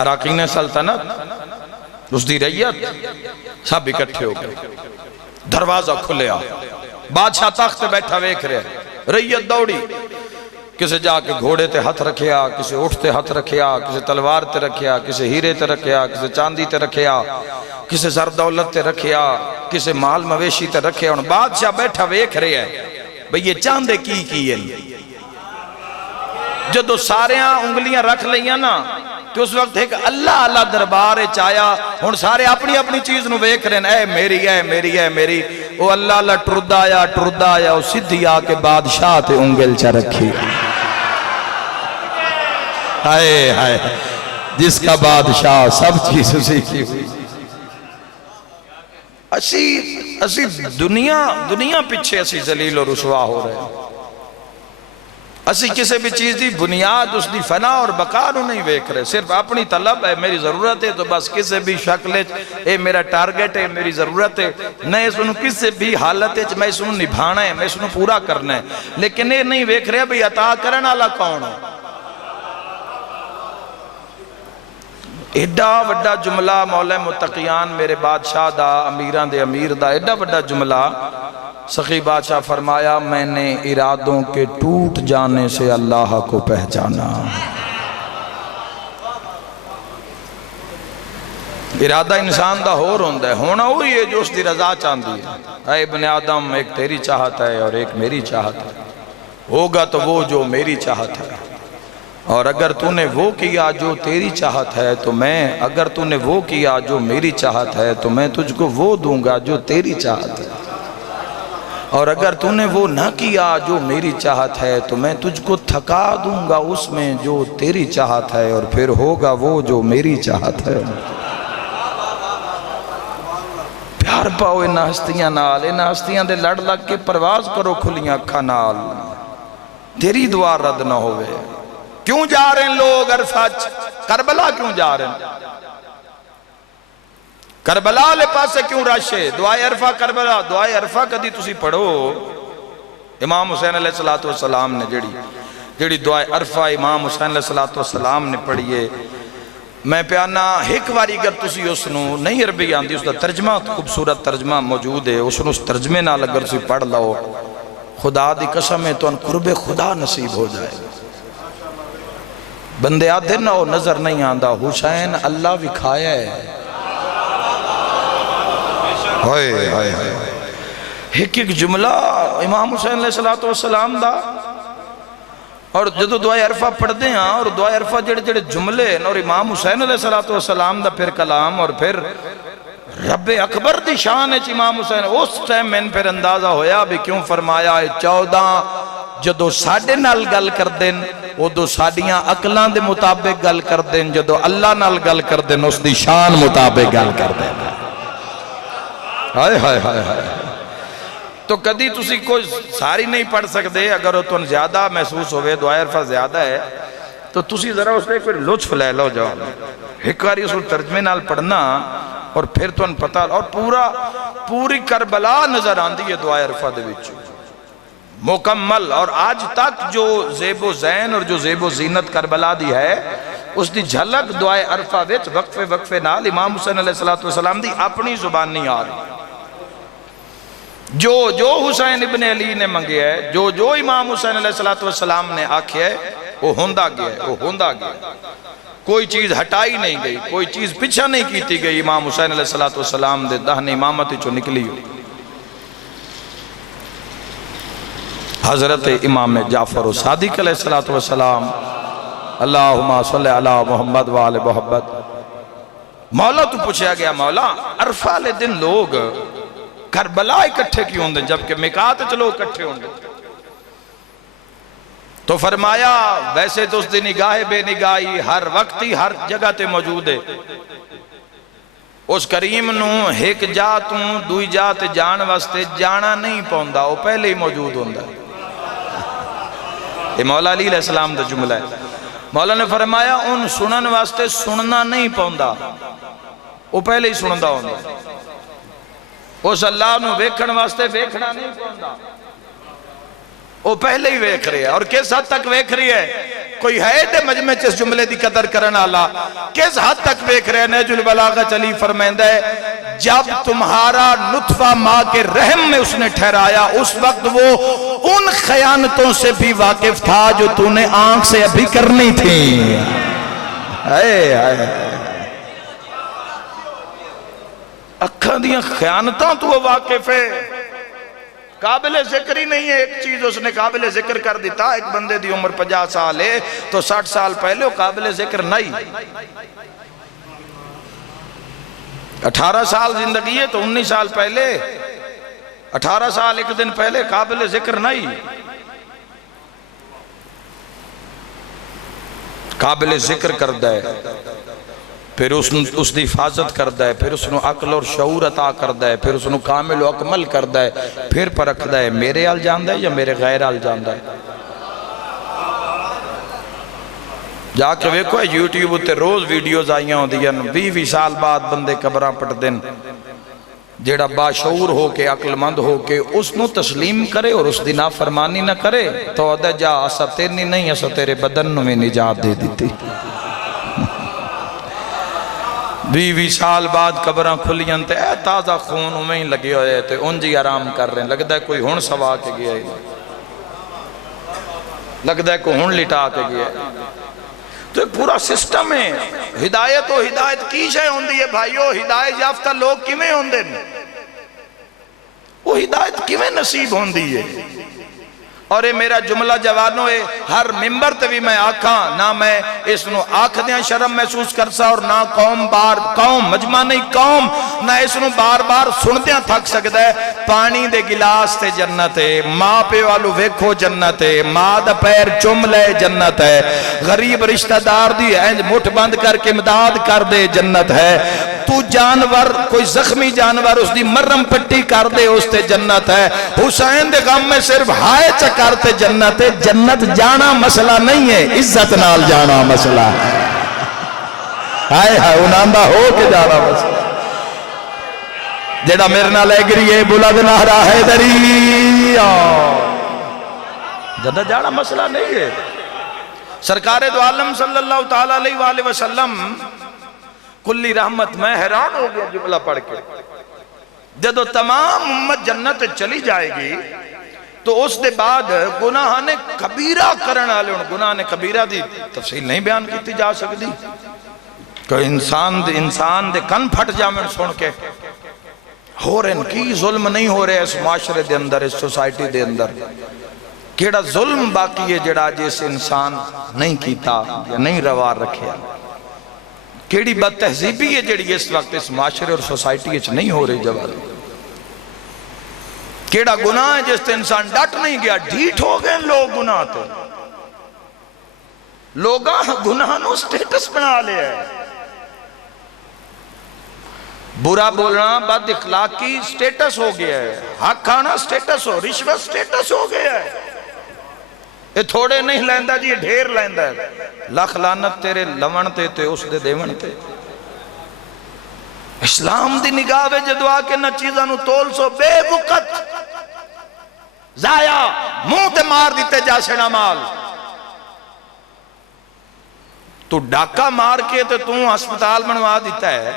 اراکین سلطنت اس دی ریت سب اکٹھے ہو گئے، دروازہ کھلیا، بادشاہ تخت بیٹھا ویکھ رہے، ریت دوڑی، کسے جا کے گھوڑے تے ہاتھ رکھیا، کسے اٹھ تے ہاتھ رکھیا، کسے تلوار تے رکھیا، کسے ہیرے تے رکھیا، کسے چاندی تے رکھیا، کسے زر دولت تے رکھیا، کسے مال مویشی تے رکھیا، اور بادشاہ بیٹھا ویکھ رہے ہیں بھئی یہ چاندے کی ہیں۔ جدو ساریاں انگلیاں رکھ لیاں نا تو اس وقت ایک اللہ دربار چایا، ہن سارے اپنی اپنی چیز نو ویکھ رہے ہیں، اے میری اے میری اے میری، او اللہ ٹردہ آیا، او سدھی آ کے بادشاہ تے انگل چا رکھی، ہائے ہائے جس کا بادشاہ سب چیز اسی کی ہوئی۔ اسی دنیا پیچھے اسی ذلیل و رسوا ہو رہے ہیں، اسی کسی بھی چیز دی بنیاد اس دی فنا اور بقا نو نہیں ویکھ رہے، صرف اپنی طلب ہے، میری ضرورت ہے تو بس کسی بھی شکل ہے، اے میرا ٹارگٹ ہے، میری ضرورت ہے، میں اس انہوں کسی بھی حالت ہے میں اس انہوں نبھانا ہے، میں اس انہوں پورا کرنا ہے، لیکن یہ نہیں ویکھ رہے بھئی عطا کرن والا کون ہے۔ ایڈا وڈا جملہ مولا متقیان میرے بادشاہ دا، امیران دے امیر دا، ایڈا وڈا جملہ سخی بادشاہ فرمایا، میں نے ارادوں کے ٹوٹ جانے سے اللہ کو پہچانا۔ ارادہ انسان دا ہو رہا ہے، ہونا ہوئی ہے جو اس دی رضا چاندی ہے۔ اے ابن آدم، ایک تیری چاہت ہے اور ایک میری چاہت ہے، ہوگا تو وہ جو میری چاہت ہے، اور اگر تو نے وہ کیا جو تیری چاہت ہے تو میں، اگر تو نے وہ کیا جو میری چاہت ہے تو میں تجھ کو وہ دوں گا جو تیری چاہت ہے، اور اگر تو نے وہ نہ کیا جو میری چاہت ہے تو میں تجھ کو تھکا دوں گا اس میں جو تیری چاہت ہے، اور پھر ہوگا وہ جو میری چاہت ہے۔ پیار پاؤ ان ہستیاں نال، ان ہستیاں دے لڑ لگ کے پرواز کرو کھلیاں اکھاں نال، تیری دعا رد نہ ہوئے۔ کیوں جا رہے ہیں لوگ عرفات؟ کربلا کیوں جا رہے ہیں؟ کربلا لے پاسے کیوں راشے؟ دعائے عرفہ کربلا، دعائے عرفہ کدی تسی پڑھو، امام حسین علیہ السلام نے جڑی دعائے عرفہ امام حسین علیہ السلام نے پڑھئے، میں پیانا ایک واری اگر تسی اس نو نہیں عربی آندی، اس دا ترجمہ خوبصورت ترجمہ موجود ہے، اس نو اس ترجمے نال اگر تسی پڑھ لو، خدا دی قسم ہے تو ان قرب خدا نصیب ہو جائے گا۔ بندے آدھے نہ وہ نظر نہیں آندہ، حسین اللہ وکھایا ہے، ایک جملہ امام حسین علیہ السلام دا، اور جدو دعائے عرفہ پڑھ دیں اور دعائے عرفہ جڑے جملے اور امام حسین علیہ السلام دا پھر کلام، اور پھر رب اکبر دی شان ہے امام حسین، اس ٹائم میں پھر اندازہ ہویا بھی کیوں فرمایا ہے 14 جدو ساڑھے نال گل کر دیں وہ دو ساڑھیاں عقلان دے مطابق گل کر دیں، جدو اللہ نال گل کر دیں اس دی شان مطابق گل کر دیں۔ ہائے ہائے ہائے ہائے، تو کدی تسی کوئی ساری نہیں پڑھ سکتے، اگر وہ تن زیادہ محسوس ہوئے، دعائے عرفہ زیادہ ہے تو تسی ذرا اس نے کوئی لطف لے لو جاؤ ایک باری اس کو ترجمے نال پڑھنا اور پھر تو ان پتہ اور پوری کربلا نظر آندی ہے دعائے عرفہ دے وچ مکمل. اور آج تک جو زیب و زین اور جو زیب و زینت کربلا دی ہے اس دی جھلک دعائے عرفہ وچ وقفے نال امام حسین علیہ السلام دی اپنی زبان نہیں آ رہی. جو حسین ابن علی نے منگے ہے جو امام حسین علیہ السلام نے آکھے ہے وہ ہوندہ گیا. کوئی چیز ہٹائی نہیں گئی, کوئی چیز پیچھا نہیں کیتی گئی. امام حسین علیہ السلام دے دہن امامت چو نکلی ہو. حضرت امام جعفر و صادق علیہ السلام اللہم صلی علی محمد و آل محمد. مولا تو پوچھا گیا مولا عرفہ لے دن لوگ کربلا اکٹھے کیوں ہوندے جبکہ مقات چلو اکٹھے ہوندے؟ تو فرمایا ویسے تو اس دی نگاہ بے نگاہی ہر وقتی ہر جگہ تے موجود ہے. اس کریم نو ایک جا توں دوئی جا تے جان واسطے جانا نہیں پوندا, وہ پہلے ہی موجود ہوندا ہے. یہ مولا علی علیہ السلام دا جملہ ہے. مولا نے فرمایا ان سنن واسطے سننا نہیں پوندا, وہ پہلے ہی سنندہ ہوندا. اس اللہ نو ویکھن واسطے ویکھنا نہیں پوندا, وہ پہلے ہی ویکھ رہے ہیں. اور کس حد تک ویکھ رہی ہے؟ کوئی ہے دے مجمع چس جملے دی قدر کرن آلا کس حد تک ویکھ رہے ہیں؟ نہج البلاغہ چلی فرمائندہ ہے جب تمہارا نطفہ ماں کے رحم میں اس نے ٹھہرایا اس وقت وہ ان خیانتوں سے بھی واقف تھا جو تو نے آنکھ سے ابھی کرنی تھی. اکھاں دیاں خیانتاں تو وہ واقف ہے. قابل ذکر ہی نہیں ہے ایک چیز اس نے قابل ذکر کر دیتا. ایک بندے دی عمر 50 سال ہے تو 60 سال پہلے وہ قابل ذکر نہیں. 18 سال زندگی ہے تو 19 سال پہلے 18 سال ایک دن پہلے قابل ذکر نہیں. قابل ذکر کردہ ہے پھر اس دی حفاظت کردہ ہے, پھر اس نے عقل اور شعور عطا کردہ ہے, پھر اس نے کامل و اکمل کردہ ہے, پھر پرکھدہ ہے میرے آل جاندہ ہے یا میرے غیر آل جاندہ ہے. جا کے ویکھو ہے یوٹیوب تے روز ویڈیوز آئیاں ہوں دیاں 20 سال بعد بندے قبراں پٹ دن جیڑا باشعور ہو کے عقل مند ہو کے اس نو تسلیم کرے اور اس دی نافرمانی نہ کرے تو ادھا جا اسا تیرنی نہیں اسا تیرے بدن میں نجات دے دیتی. 20 سال بعد قبراں کھلیاں تے اے تازہ خون ہمیں لگے ہوئے تے ان جی آرام کر رہے ہیں. لگتا ہے کوئی ہون سوا کے گیا ہے, لگتا ہے کوئی ہون لٹا کے گیا ہے. تو ایک پورا سسٹم ہے. ہدایت و ہدایت کی شے ہوندی ہے بھائیو. ہدایت یافتہ لوگ کیویں ہوندے ہیں, وہ ہدایت کیویں نصیب ہوندی ہے. اور یہ میرا جملہ جوانوں ہے ہر ممبر تے بھی میں آکھاں نہ میں اس نو آکھ دیاں شرم محسوس کرسا اور نہ قوم مجمع نہیں قوم نہ اس نو بار بار سن دیاں تھک سکتا ہے. پانی دے گلاس تے جنت ہے, ماں پہ والو ویکھو جنت ہے, ماں دا پیر چم لے جنت ہے, غریب رشتہ دار دی مٹھ بند کر کے امداد کر دے جنت ہے, تو جانور کوئی زخمی جانور اس دی مرم پٹی کر دے اس تے جنت ہے. حسین دے غم میں صرف ہائے چکارتے جنت ہے. جنت جانا مسئلہ نہیں ہے, عزت نال جانا مسئلہ ہے. ہائے ہائے اناندہ ہو کے جانا مسئلہ جیڑا میرے نال ایگری ہے بلند نہرہ حیدری. جنت جانا مسئلہ نہیں ہے. سرکار دو عالم صلی اللہ تعالیٰ علیہ وآلہ وسلم کلی رحمت میں حیران ہو گیا جملہ پڑھ کے. جدو تمام امت جنت چلی جائے گی تو اس دے بعد گناہ نے کبیرہ کرن آلے ان گناہ نے کبیرہ دی تفصیل نہیں بیان کیتی جا سکتی. کہ انسان دے کن پھٹ جامن سن کے ہو رہے ان کی ظلم نہیں ہو رہے اس معاشرے دے اندر اس سوسائٹی دے اندر. کیڑا ظلم باقی ہے جڑا جیسے انسان نہیں کیتا یا نہیں روار رکھیا. کیڑی بد تہذیبی ہے جڑی اس وقت اس معاشرے اور سوسائٹی اچھ نہیں ہو رہی جواب. کیڑا گناہ ہے جس تے انسان ڈٹ نہیں گیا. ڈھیٹ ہو گئے لوگ گناہ تے. لوگاں گناہ نو سٹیٹس بنا لے ہے. برا بولنا بد اخلاقی سٹیٹس ہو گیا ہے. حق کھانا سٹیٹس ہو, رشوت سٹیٹس ہو گیا ہے. یہ تھوڑے نہیں لیندہ جی, یہ ڈھیر لیندہ ہے. لکھ لعنت تیرے لون تے اس دے دیون تے۔ اسلام دی نگاہ وے جدو آ کے نہ چیزاں نو تول سو بے وقت ضائع منہ تے مار دیتے جا سینا مال۔ تو ڈاکہ مار کے تو ہسپتال بنوا دیتا ہے،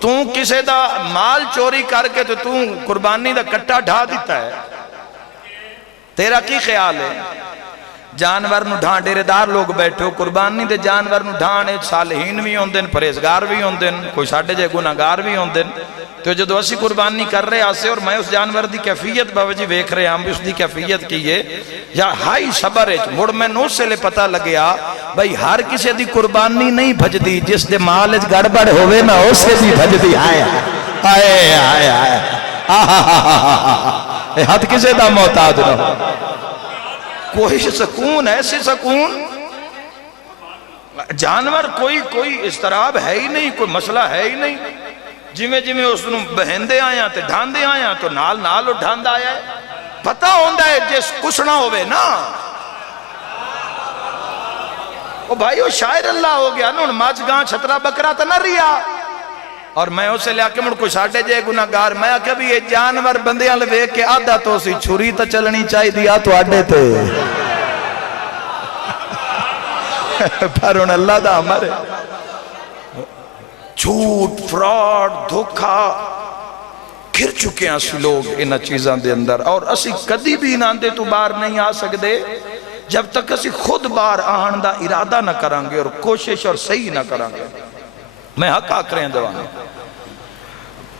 تو کسے دا مال چوری کر کے تو قربانی دا کٹا ڈھا دیتا ہے۔ تیرا کی خیال ہے؟ جانور نو ڈھان ڈیرے دار لوگ بیٹھے ہو، قربانی دے جانور نو ڈھان صالحین بھی ہوں دن، پریزگار بھی ہوں دن، کوئی ساڑھے جے گناہگار بھی ہوں دن۔ تو جدو اسی قربانی کر رہے آسے اور میں اس جانور دی کیفیت بابا جی ویکھ رہے ہم بھی اس دی کیفیت کیے یا ہائی صبر ہے مڑ میں نو سے لے پتہ لگیا بھئی ہر کسی دی قربانی نہیں بھج دی، جس دے مالج گڑبڑ ہوئے نا اس سے دی بھج دی۔ آئے آئے آئے آئے ہاتھ کسے دا محتاج نہ کوئی سکون، ایسے سکون جانور کوئی استراب ہے ہی نہیں، کوئی مسئلہ ہے ہی نہیں۔ جمیں اس نو بہندے آیا تے ڈھاندے آیا تو نال ڈھاندہ آیا ہے، پتہ ہوندہ ہے جس کسنا ہوئے نا۔ او بھائی وہ شاعر اللہ ہو گیا نا، ماچ گاں چھترا بکرا تا نہ ریا۔ اور میں اسے لیا کہ مڑ کوئی ساڑھے جے گناہگار میں کہ بھی یہ جانور بندیاں لوے کے آدھا تو سی چھری تا چلنی چاہی دیا تو آڈے تے پر ان اللہ دا ہمارے جھوٹ، فراڈ، دھوکہ کھر چکے ہیں اسی لوگ انہ چیزاں دے اندر، اور اسی کدی بھی انہاں دے تو بار نہیں آ سکتے جب تک اسی خود بار آہن دا ارادہ نہ کرانگے اور کوشش اور صحیح نہ کرانگے۔ میں حق آکھ رہے ہیں دوانے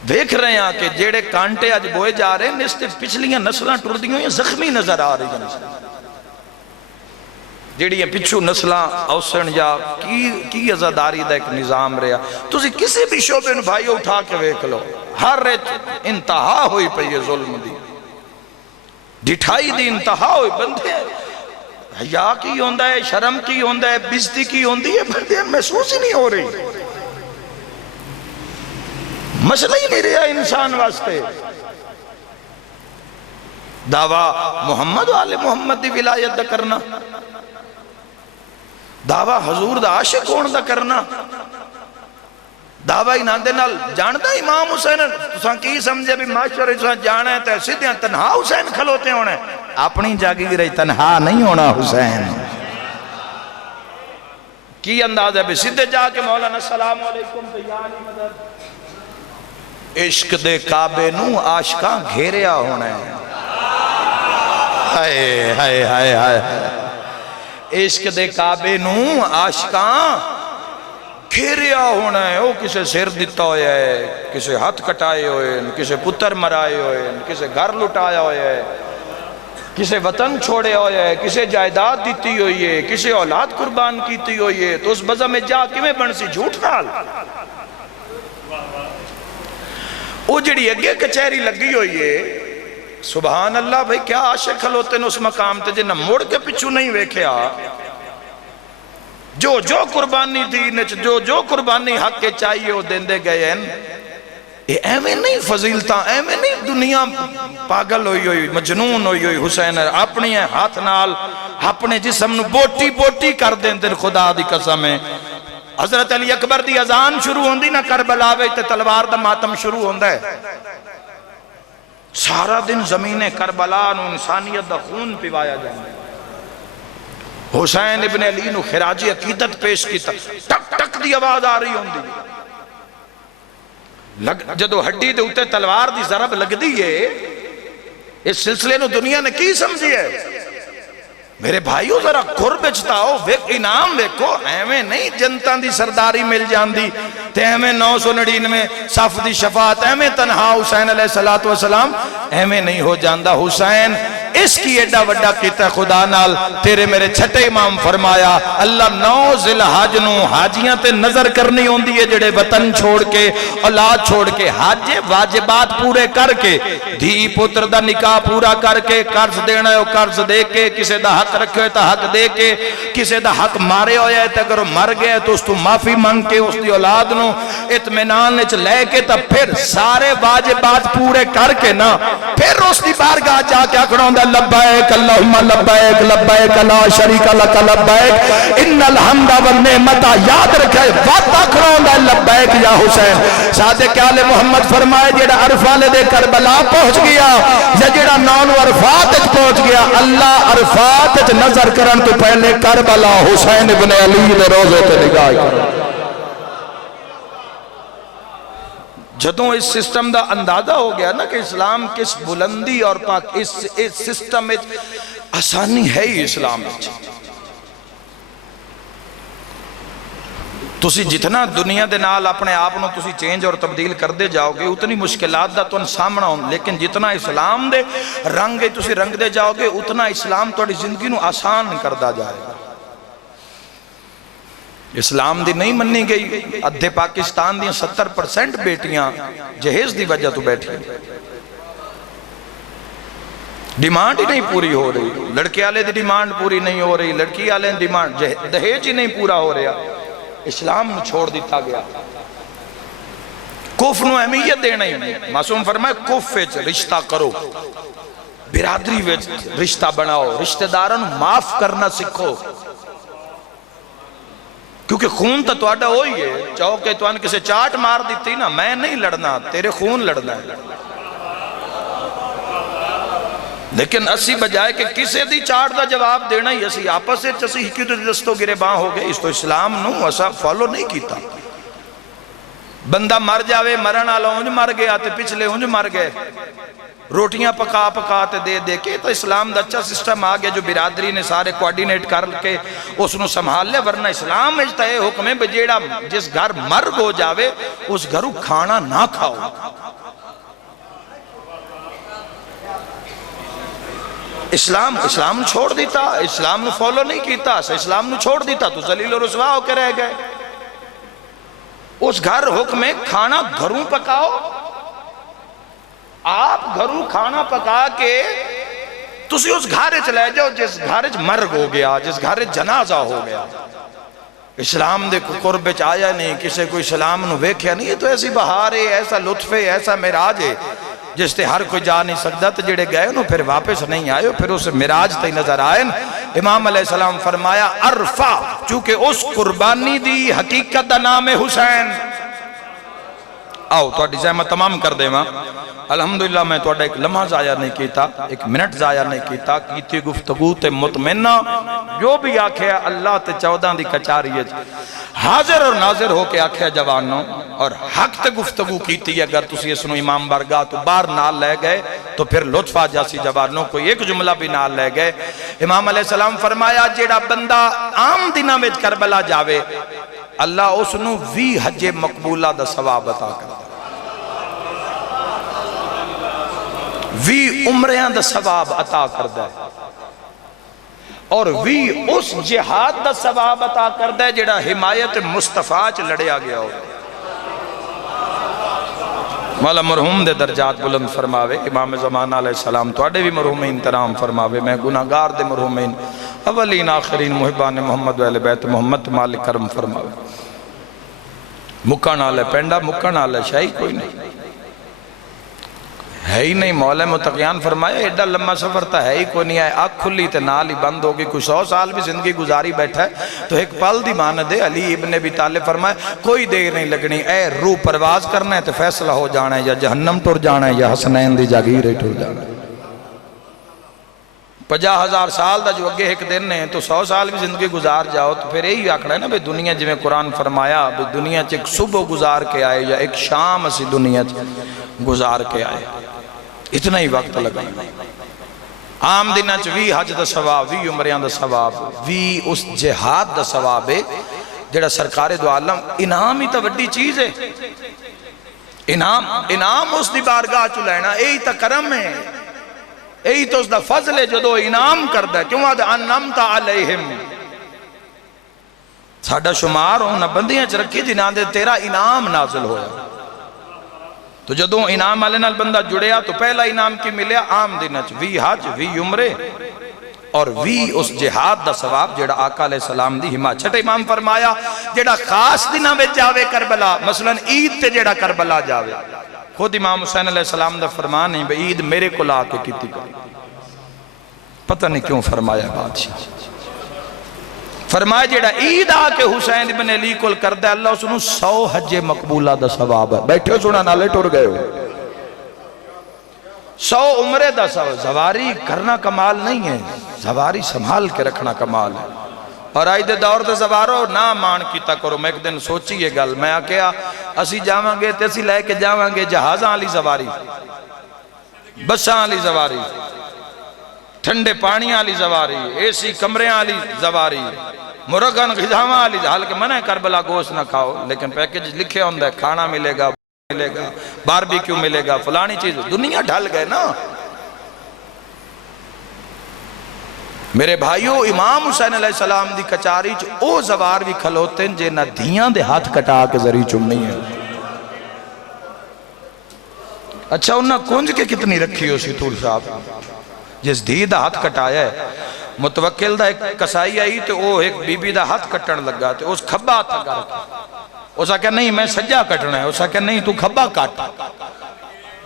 دیکھ رہے ہیں کہ جیڑے کانٹے آج بوئے جا رہے ہیں نستے پچھلیاں نسلیں ٹر دیوں یہ زخمی نظر آ رہی ہیں، جیڑی یہ پچھو نسلیں اوسن یا کی ازاداری دا ایک نظام رہا۔ تو اسی کسی بھی شعبے نو بھائی اٹھا کے ویکھ لو، ہر انتہا ہوئی پہ یہ ظلم دی، ڈٹھائی دی انتہا ہوئی، بندے حیا کی ہوندہ ہے، شرم کی ہوندہ ہے، بزتی کی ہوندی ہے، بندے محسوس ہی نہیں ہو رہی، مسئلہ ہی نہیں رہا انسان واسطے۔ دعویٰ محمد و آل محمد دی ولایت دا کرنا، دعویٰ حضور دا عاشق ہون دا کرنا، دعویٰ ہی ناندے نال جاندہ امام حسین تساں کی سمجھے بھی معاشرے تساں جانا ہے تے سیدھیاں تنہا حسین کھلوتے ہونے، اپنی جاگی رہی تنہا نہیں ہونا حسین۔ کی انداز ہے بھی سیدھے جا کے مولانا السلام علیکم تے یا علی مدد، عشق دے کعبے نو عاشقاں گھیریا ہونا ہے، ہائے ہائے ہائے ہائے، عشق دے کعبے نو عاشقاں گھیریا ہونا ہے۔ وہ کسے سر دیتا ہویا ہے، کسے ہاتھ کٹائے ہوئے ہیں، کسے پتر مرائے ہوئے ہیں، کسے گھر لٹایا ہویا ہے، کسے وطن چھوڑے ہویا ہے، کسے جائیداد دیتی ہوئی ہے، کسے اولاد قربان کیتی ہوئی ہے، تو اس بزہ میں جا کے میں بن سی جھوٹ نال وہ جڑی اگے کچہری لگی ہوئی ہے۔ سبحان اللہ بھئی کیا عاشق کھلوتے ہیں اس مقام تے جنہ موڑ کے پچھو نہیں ویکھیا، جو قربانی تھی نچ جو قربانی حق کے چاہیے وہ دیندے گئے ہیں۔ یہ ایمیں نہیں فضیلتاں، ایمیں نہیں دنیا پاگل ہوئی مجنون ہوئی حسین اپنی ہاتھ نال اپنے جسم نو بوٹی بوٹی کر دیندے خدا دی قسم ہے۔ حضرت علی اکبر دی اذان شروع ہوندی نہ کربلا وچ تے تلوار دا ماتم شروع ہوندا ہے، سارا دن زمین کربلا نو انسانیت دا خون پیوایا جاندا ہے۔ حسین ابن علی نو خراج عقیدت پیش کیتا، ٹک ٹک دی آواز آ رہی ہوندی، جدو ہڈی دے اوتے تلوار دی ضرب لگ دی ہے، اس سلسلے نو دنیا نے کی سمجھی ہے؟ میرے بھائیو ذرا قرب چتاؤ، انعام ویکھو، ایویں نہیں جنتاں دی سرداری مل جاندی تے ایویں 999 صف دی شفاعت، ایویں تنہا حسین علیہ السلام ایویں نہیں ہو جاندہ۔ حسین اس کی ایڈا وڈا کیتا خدا نال، تیرے میرے چھٹے امام فرمایا اللہ 9 ذی الحج نو حاجیاں تے نظر کرنی ہوندی ہے جڑے وطن چھوڑ کے اولاد چھوڑ کے حج واجبات پورے کر کے دھی پتر دا نکاح پورا کر کے قرض دینا ہے قرض دے کے کسے دا حق رکھے ہوئے تا حق دے کے کسے دا حق مارے ہویا ہے تے اگر وہ مر گئے تو اس تو معافی مانگ کے اس دی اولاد نو اطمینان وچ لے کے تا پھر سارے واجبات پورے کر کے نا پھر اس دی بارگاہ جا کے آکھنا ہوندا دا لبیک اللہم لبیک لبیک لا شریک لک لبیک ان الحمد والنعمت یاد رکھے وعدہ کراؤندا لبیک یا حسین صادق آل محمد فرمائے جڑا عرفات دے کربلا پہنچ گیا یا جڑا نانو عرفات پہنچ گیا اللہ عرفات نظر کرن تو پہلے کربلا حسین ابن علی دے روضے تے نگاہ کرو جدوں اس سسٹم دا اندازہ ہو گیا نا کہ اسلام کس بلندی اور پاک اس سسٹم میں آسانی ہے ہی اسلام میں تسی جتنا دنیا دے نال اپنے آپنوں تسی چینج اور تبدیل کر دے جاؤ گے اتنی مشکلات دا تو سامنا ہوں لیکن جتنا اسلام دے رنگ تسی رنگ دے جاؤ گے اتنا اسلام توڑی زندگی نو آسان کر دا جائے گا اسلام دی نہیں مننی گئی ادھے پاکستان دی 70% بیٹیاں جہیز دی وجہ تو بیٹھی ڈیمانڈ ہی نہیں پوری ہو رہی لڑکی آلے دی ڈیمانڈ پوری نہیں ہو رہی لڑکی آلے دی ڈیمانڈ دہیج ہی نہیں پورا ہو رہا اسلام نو چھوڑ دیتا گیا کف نو اہمیت دینا ہی معصوم فرمائے کف وچ رشتہ کرو برادری وچ رشتہ بناؤ رشتہ دارن معاف کرنا سکھو کیونکہ خون تو توڑا ہوئی ہے چاہو کہ تو ان کسے چاٹ مار دیتی نا میں نہیں لڑنا تیرے خون لڑنا ہے لیکن اسی بجائے کہ کسے دی چاٹ دا جواب دینا ہی اسی آپس سے چسی ہی تو دستوں گرے باں ہو گئے اس تو اسلام نو ایسا فالو نہیں کیتا بندہ مر جاوے مرن آلہ انج مر گیا تے پچھلے انج مر گئے روٹیاں پکا پکا تے دے دے کے تو اسلام دا اچھا سسٹم آگیا جو برادری نے سارے کوارڈینیٹ کر کے اس نو سنبھال لے ورنہ اسلام اجتا ہے حکم ہے بجیڑا جس گھر مرگ ہو جاوے اس گھرو کھانا نہ کھاؤ اسلام چھوڑ دیتا اسلام نو فالو نہیں کیتا اسلام نو چھوڑ دیتا تو ذلیل و رسوا ہو کے رہ گئے اس گھر حکم ہے کھانا گھروں پکاؤ آپ گھروں کھانا پکا کے تسی اس گھر چلے جاؤ جس گھر مرگ ہو گیا جس گھر جنازہ ہو گیا اسلام دے قرب آیا نہیں کسے کوئی اسلام نو ویکھیا نہیں یہ تو ایسی بہار ہے ایسا لطف ہے ایسا معراج ہے جس تے ہر کوئی جا نہیں سکتا تو جڑے گئے انہوں پھر واپس نہیں آئے پھر اس معراج تے نظر آئے امام علیہ السلام فرمایا عرفہ چونکہ اس قربانی دی حقیقت دا نام حسین آؤ تو زحمت تمام کر دے ماں الحمدللہ میں توڑا ایک لمحہ ضائع نہیں کیتا ایک منٹ ضائع نہیں کیتا کیتی گفتگو تے مطمئنہ جو بھی آکھے اللہ تے 14 دی کچاری ہے حاضر اور ناظر ہو کے آکھے جوانوں اور حق تے گفتگو کیتی اگر تسی اسنو امام برگاہ تو بار نال لے گئے تو پھر لطفہ جاسی جوانوں کوئی ایک جملہ بھی نال لے گئے امام علیہ السلام فرمایا جیڑا بندہ عام دنہ میں کربلا جاوے اللہ اسنو 20 حج مقبولہ دا ثواب عطا کرتا 20 عمریاں دا ثواب عطا کردہ ہے اور 20 اس جہاد دا ثواب عطا کردہ ہے جڑا حمایت مصطفیٰ چ لڑیا گیا ہو مولا مرحوم دے درجات بلند فرماوے امام زمانہ علیہ السلام توڑے بھی مرحومین ترام فرماوے میں گناہگار دے مرحومین اولین آخرین محبان محمد و اہل بیت محمد مالک کرم فرماوے مکہ نالے پینڈا مکہ نالے شاہی کوئی نہیں ہے ہی نہیں مولا متقیان فرمایا ایڈا لمحہ سفر تا ہے ہی کوئی نہیں آئے آنکھ کھلی تے نال ہی بند ہوگی کوئی 100 سال بھی زندگی گزاری بیٹھا ہے تو ایک پل دی ماند ہے علی ابن ابی طالب فرمایا کوئی دیر نہیں لگنی اے روح پرواز کرنا ہے تو فیصلہ ہو جانا ہے یا جہنم ٹر جانا ہے یا حسنین دی جاگیر ٹر جانا ہے 50,000 سال دا جو اگے ایک دن ہے تو 100 سال بھی زندگی گزار جاؤ تو پھر یہی آکھنا ہے نا بھئی دنیا جویں قرآن فرمایا بھئی دنیا چ ایک صبح گزار کے آئے یا ایک شام اسی دنیا چ گزار کے آئے اتنا ہی وقت لگا عام دنہ چ 20 حج دا ثواب 20 عمریاں دا ثواب 20 اس جہاد دا ثواب ہے جڑا سرکار دو عالم انعام ہی تا وڈی چیز ہے انعام اس دی بارگاہ چ لینا یہی تا کرم ہے یہی تو اس دا فضل ہے جدو انعام کردہ ہے کیوں آدھا انعمت علیہم ساڑھا شمار ہونا بندیاں چ رکھی جنہاں دے تیرا انعام نازل ہویا تو جدو انعام علیہ نال بندہ جڑیا تو پہلا انعام کی ملیا عام دنہ چ 20 حج 20 عمرے اور 20 اس جہاد دا ثواب جیڑا آقا علیہ السلام دی حمایت چھٹے امام فرمایا جیڑا خاص دنہ میں جاوے کربلا مثلا عید تے جیڑا کربلا جاوے خود امام حسین علیہ السلام دا فرمان ہے عید میرے کو لا کے کیتی کر پتہ نہیں کیوں فرمایا بادشاہ، فرمایا جیڑا عید آ کے حسین ابن علی کول کردہ اللہ اس نے 100 حج مقبولہ دا ثواب ہے. بیٹھے ہو سونا نالے ٹر گئے ہو. 100 عمرے دا ثواب. زواری کرنا کمال نہیں ہے، زواری سنبھال کے رکھنا کمال ہے. اور آج دے دور دے زوارو نہ مان کیتا کرو. میں ایک دن سوچی یہ گل، میں آکیا اسی جاواں گے تے اسی لے کے جاواں گے جہازاں والی زواری، بساں والی زواری، ٹھنڈے پانی والی زواری، اے سی کمرے والی زواری، مرغن غذاواں والی. حالانکہ منع کربلا گوشت نہ کھاؤ، لیکن پیکج لکھے ہوندہ ہے کھانا ملے گا، ملے گا باربیکیو ملے گا، فلانی چیز. دنیا ڈھل گئے نا. میرے بھائیو، امام حسین علیہ السلام دی کچاری او زوار بھی کھلوتے ہیں جے نہ دھیاں دے ہاتھ کٹا کے ذریع چمنی ہے. اچھا انہاں کنج کے کتنی رکھی ہو سی طول صاحب، جس دھی دا ہاتھ کٹایا ہے. متوکل دا ایک کسائی آئی تو وہ ایک بی بی دا ہاتھ کٹن لگا تو اس کھبا ہاتھ لگا رکھا. اسا کہا نہیں میں سجا کٹنا ہے. اسا کہا نہیں تو کھبا کٹ،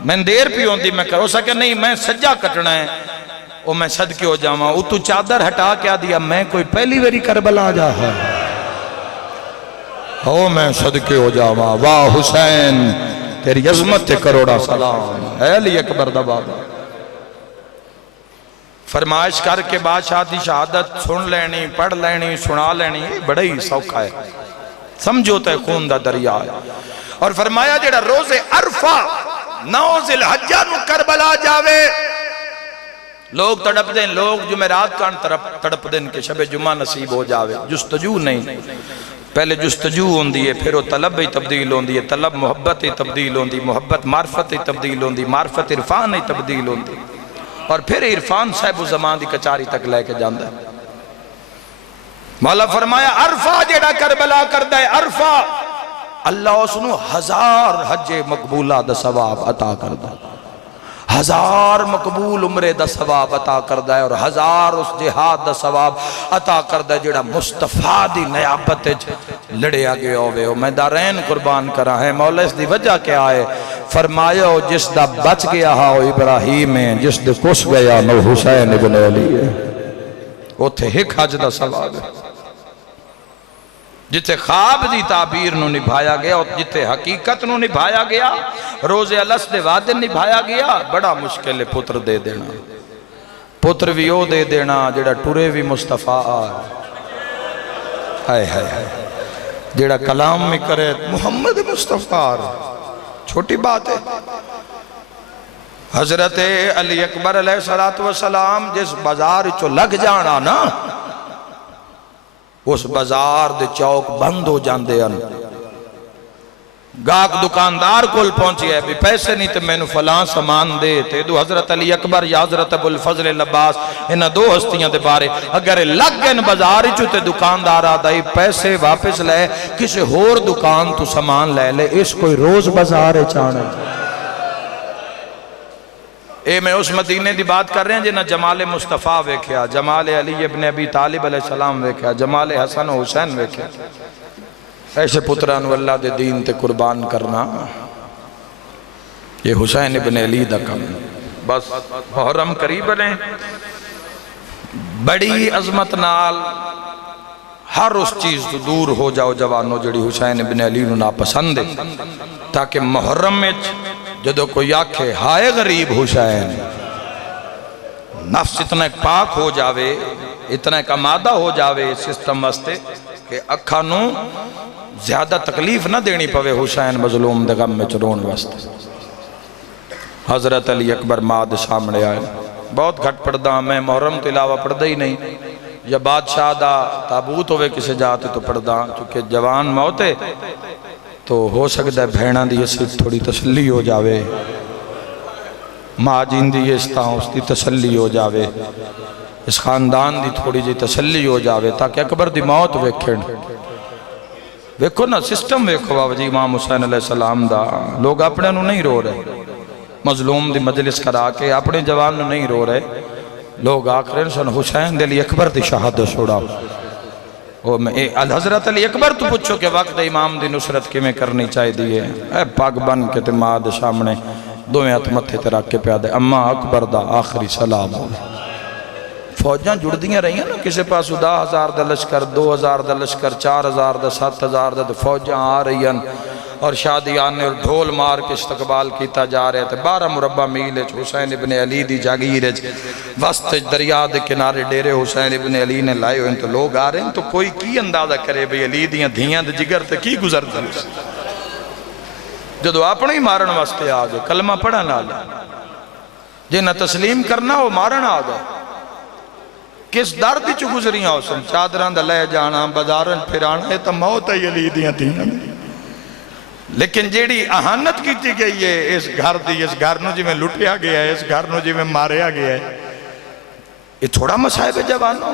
میں دیر پی ہوندی میں کر. اسا کہا نہیں میں سجا کٹنا ہے. وہ میں صدقے ہو جاواں. وہ تو چادر ہٹا کیا دیا میں کوئی پہلی ویری کربلا جا ہے. او میں صدقے ہو جاواں. واہ حسین تیری عظمت تے کروڑا سلام. اے علی اکبر دا بابا. فرمائش کر کے بادشاہ دی شہادت سن لینی، پڑھ لینی، سنا لینی، یہ بڑا ہی سوکھا ہے. سمجھو تے خون دا دریا ہے. اور فرمایا جڑا روز عرفہ 9 ذی الحجہ نو کربلا جاوے. لوگ تڑپ دیں، لوگ جمعرات کان تڑپ دیں کہ شب جمعہ نصیب ہو جاوے. جستجو نہیں، پہلے جستجو ہوندی ہے، پھر وہ طلب ہی تبدیل ہوندی ہے، طلب محبت ہی تبدیل ہوندی، محبت معرفت ہی تبدیل ہوندی، معرفت عرفان ہی تبدیل ہوندی، اور پھر عرفان صاحب زمان دی کچاری تک لے کے جاندہ ہے. مولا فرمایا عرفہ جیڑا کربلا کردہ ہے عرفہ، اللہ اس نے 1000 حج مقبولہ دا ثواب عطا کردہ، 1000 مقبول عمرے دا ثواب عطا کردہ ہے، اور 1000 اس جہاد دا ثواب عطا کردہ ہے جیڑا مصطفیٰ دی نیابت لڑے آگے ہوئے. میں دارین قربان کرا ہے. مولا اس دی وجہ کیا ہے؟ فرمایا جس دا بچ گیا ہاں ابراہیم ہے، جس دے کس گیا نو حسین ابن علی ہے. وہ تھے ایک حج دا ثواب ہے جتے خواب دی تعبیر نو نبھایا گیا، اور جتے حقیقت نو نبھایا گیا، روز الس دے وعدے نبھایا گیا. بڑا مشکل ہے پتر دے دینا. پتر بھی او دے دینا جڑا ٹورے بھی مصطفیٰ ہائے ہائے ہائے، جڑا کلام میں کرے محمد مصطفیٰ. چھوٹی بات ہے. حضرت علی اکبر علیہ السلام جس بازار چو لگ جانا نا، اس بازار دے چوک بند ہو جاندے ہیں. گاہک دکاندار کول پہنچی ہے بھی پیسے نہیں تے میں نو فلاں سامان دے تے دو. حضرت علی اکبر یا حضرت ابو الفضل العباس انہاں دو ہستیاں دے بارے اگر لگ گئے بازار چو تے دکاندار آدھائی پیسے واپس لے، کسی ہور دکان تو سامان لے لے، اس کوئی روز بازار چانے. اے میں اس مدینے دی بات کر رہے ہیں جنہاں جمال مصطفیٰ ویکھیا، جمال علی ابن ابی طالب علیہ السلام ویکھیا، جمال حسن و حسین ویکھیا. ایسے پتران واللہ دے دین تے قربان کرنا یہ حسین ابن علی دا کم. بس محرم قریب لیں، بڑی عظمت نال ہر اس چیز تو دور ہو جاؤ جوانو جڑی حسین ابن علی نو ناپسند ہے، تاکہ محرم میں جدو کوئی آکھے ہائے غریب حسین، نفس اتنا ایک پاک ہو جاوے، اتنا ایک آمادہ ہو جاوے سسٹم واسطے کہ اکھا نو زیادہ تکلیف نہ دینی پوے حسین مظلوم دے غم میں چرون واسطے. حضرت علی اکبر ماد سامنے آئے. بہت گھٹ پڑھدا میں محرم تو علاوہ پڑھدا ہی نہیں، یا بادشاہ دا تابوت ہوئے کسے جاتے تو پڑھدا، چونکہ جوان موت ہے تو ہو سکتا ہے بھیڑاں دی اس تھوڑی تسلی ہو جاوے، ماں جین دی اس تاں اس دی تسلی ہو جاوے، اس خاندان دی تھوڑی جی تسلی ہو جاوے، تاکہ اکبر دی موت ویکھن. ویکھو نا سسٹم ویکھو بابا جی امام حسین علیہ السلام دا. لوگ اپنے نو نہیں رو رہے، مظلوم دی مجلس کرا کے اپنے جوان نو نہیں رو رہے. لوگ آخرین سن حسین دلی اکبر دی شہادت چھوڑا. حضرت علی اکبر تو پوچھو کہ وقت امام دی نصرت کی میں کرنی چاہی دیئے. اے پاک بن کے تے ماں دے سامنے دویں ہاتھ متھے تے رکھ کے پیادے اما اکبر دا آخری سلام ہو. فوجاں جڑ دیاں رہی ہیں نا، کسی پاس 10,000 دا لشکر، 2,000 دا لشکر، 4,000 دا، 7,000 دا، فوجاں آ رہی ہیں اور شادیان نے اور ڈھول مار کے استقبال کیتا جا رہے تھے۔ 12 مربع میل حسین ابن علی دی جاگیر وسط دریا دے کنارے ڈیرے حسین ابن علی نے لائے ہوئے، تو لوگ آ رہے ہیں، تو کوئی کی اندازہ کرے بھئی علی دیاں دھیاں دے جگر تے کی گزرتا ہے؟ جدو اپنے ہی مارن واسطے آ گئے، کلمہ پڑھا نہ لے، جنہ تسلیم کرنا وہ مارن آ گئے۔ کس درد چو گزریاں حسن، چادران دا لے جانا، بازارن پھرانا، یہ تو موت ہے علی دیاں دھیاں۔ لیکن جیڑی اہانت کیتی گئی ہے اس گھر دی، اس گھر نو جی میں لٹیا گیا ہے، اس گھر نو جی میں ماریا گیا ہے، یہ تھوڑا مصائب جوانوں۔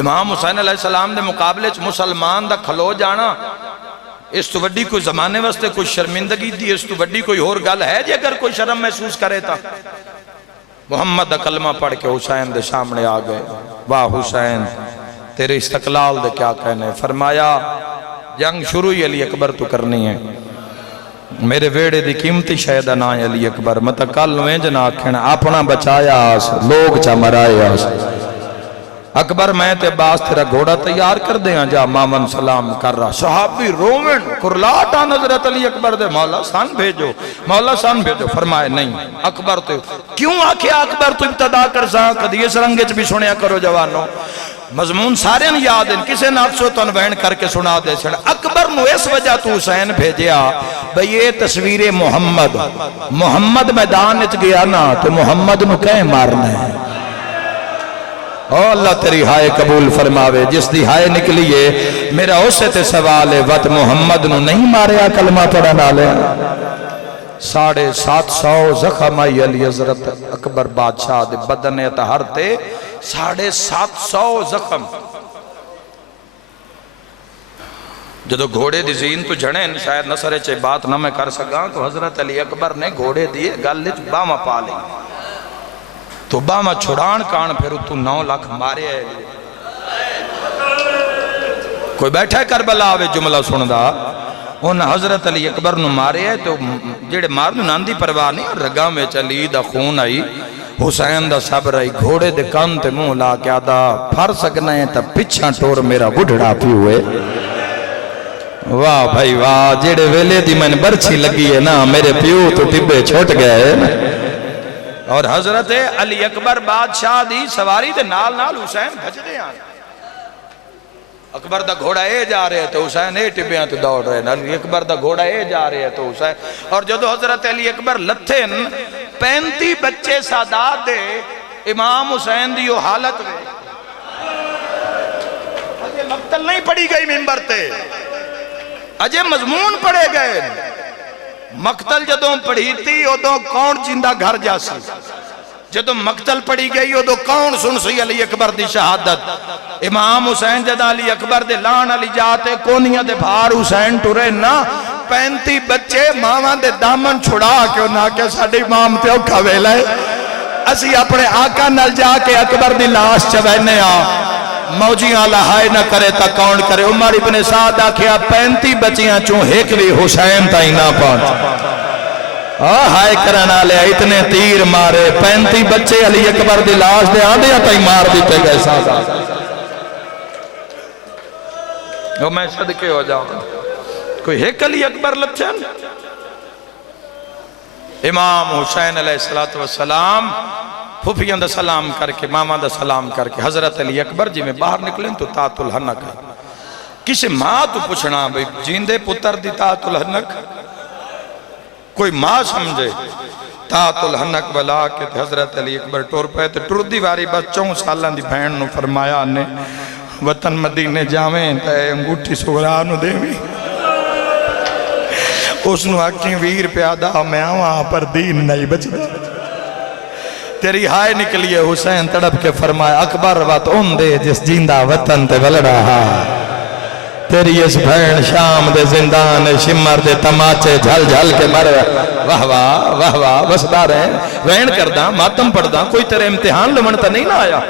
امام حسین علیہ السلام دے مقابلے چ مسلمان دا کھلو جانا، اس تو وڈی کوئی زمانے واسطے کوئی شرمندگی دی، اس تو وڈی کوئی اور گل ہے جی اگر کوئی شرم محسوس کرے تا؟ محمد دا کلمہ پڑھ کے حسین دے سامنے آ گئے۔ واہ حسین تیرے استقلال دے کیا کہنے؟ فرمایا جنگ شروع ہی علی اکبر تو کرنی ہے، میرے ویڑے دی قیمتی شہدہ نا علی اکبر، متا کل نویں جنا کھینا اپنا بچایا آس، لوگ چا مرائے آس۔ اکبر میں تے باس تیرا گھوڑا تیار کر دیا، جا مامن سلام کر رہا۔ صحابی رومن کرلاٹا نظرت علی اکبر دے، مولا سان بھیجو، مولا سان بھیجو۔ فرمائے نہیں اکبر تو کیوں آکھیا اکبر تو ابتدا کر ساں، کدی اس رنگے چ بھی سنیا کرو جوانوں، مضمون سارے یاد ہیں، کسے نفسو تو انوین کر کے سنا دے سن۔ اکبر نو اس وجہ تو حسین بھیجیا بھئی یہ تصویر محمد میدان اچ گیا نا تو محمد نو کہیں مارنا ہے۔ او اللہ تیری ہائے قبول فرماوے، جس دی ہائے نکلیے میرا اسے تے سوال ہے، وقت محمد نو نہیں ماریا کلمہ پڑھنا لے۔ 750 زخم آئی علی حضرت اکبر بادشاہ دے بدن اطہر تے، 750 زخم۔ جدو گھوڑے دی زین تو جھڑیں، شاید نصر چے بات نہ میں کر سکاں، تو حضرت علی اکبر نے گھوڑے دیئے گلچ باما پا لیں، تو باما چھڑان کان پھر تو 9 لاکھ مارے ہے۔ کوئی بیٹھا ہے کربلا آوے جملہ سندہ، انہا حضرت علی اکبر نو مارے ہے، تو جیڑے مارنو ناندی پرواہ نہیں، رگا میں چلی دا خون آئی، حسین دا صبر آئی، گھوڑے دے کان تے منہ لا کے آدھا پھر سکنا ہے تا پچھا ٹور میرا بڑھڑا پی ہوئے۔ واہ بھائی واہ، جیڑے ویلے دی میں نے برچھی لگی ہے نا، میرے پیو تو ٹبے چھوٹ گئے ہیں۔ اور حضرت علی اکبر بادشاہ دی سواری دے نال نال حسین بھج دے آئے۔ اکبر دا گھوڑا اے جا رہے تو حسین اے ٹبیاں تو دوڑ رہے ہیں، علی اکبر دا گھوڑا اے جا رہے تو حسین۔ اور جدو حضرت علی اکبر لتھن 35 بچے سادات دے، امام حسین دیو حالت میں اجے مقتل نہیں پڑی گئی ممبر تے، اجے مضمون پڑے گئے۔ مقتل جدوں پڑھی تھی ادوں کون جیندہ گھر جاسی، جدوں مقتل پڑھی گئی ادوں کون سن سی علی اکبر دی شہادت۔ امام حسین جدہ علی اکبر دے لان علی جاتے کونیاں دے بھار حسین ٹورے نا، 35 بچے ماما دے دامن چھڑا کے انہاں کے ساڑھے امام تے اوکھا ویلے، اسی اپنے آقا نل جا کے اکبر دی لاش چوینے آ، موجیاں لہائے نہ کرے تا کون کرے۔ عمر ابن سعد آکھیا 35 بچیاں چوں ایک بھی حسین تائی نہ پہنچ، ہائے کرانا لے اتنے تیر مارے، 35 بچے علی اکبر دی لاش دے آدھے تائی مار دیتے گئے سازا۔ وہ میں صدقے ہو جاؤں، کوئی ایک علی اکبر لچن؟ امام حسین علیہ السلام پھوپیاں دا سلام کر کے، ماما دا سلام کر کے، حضرت علی اکبر جی میں باہر نکلیں تو تاعت الحنک ہے۔ کسی ماں تو پوچھنا بھئی جیندے پتر دی تاعت الحنک، کوئی ماں سمجھے تاعت الحنک بلا کے حضرت علی اکبر ٹور پہ تو ٹر دی واری بس 4 سالان دی بہن نو فرمایا نے وطن مدینے جاویں تے انگوٹھی سغرانو دے بھی، اس نو آکیں ویر پیادا میں آواں پر دین نہیں بچ دے۔ تیری ہائے نکلیے حسین تڑپ کے فرمایا اکبر وات ان دے جس جیندہ وطن تے بل رہا، تیری اس بھین شام دے زندان شمر دے تماچے جھل جھل کے مر۔ واہ واہ واہ واہ، بس دارین وین کرداں ماتم پڑھداں، کوئی تیرے امتحان لمنتا نہیں نہ آیا،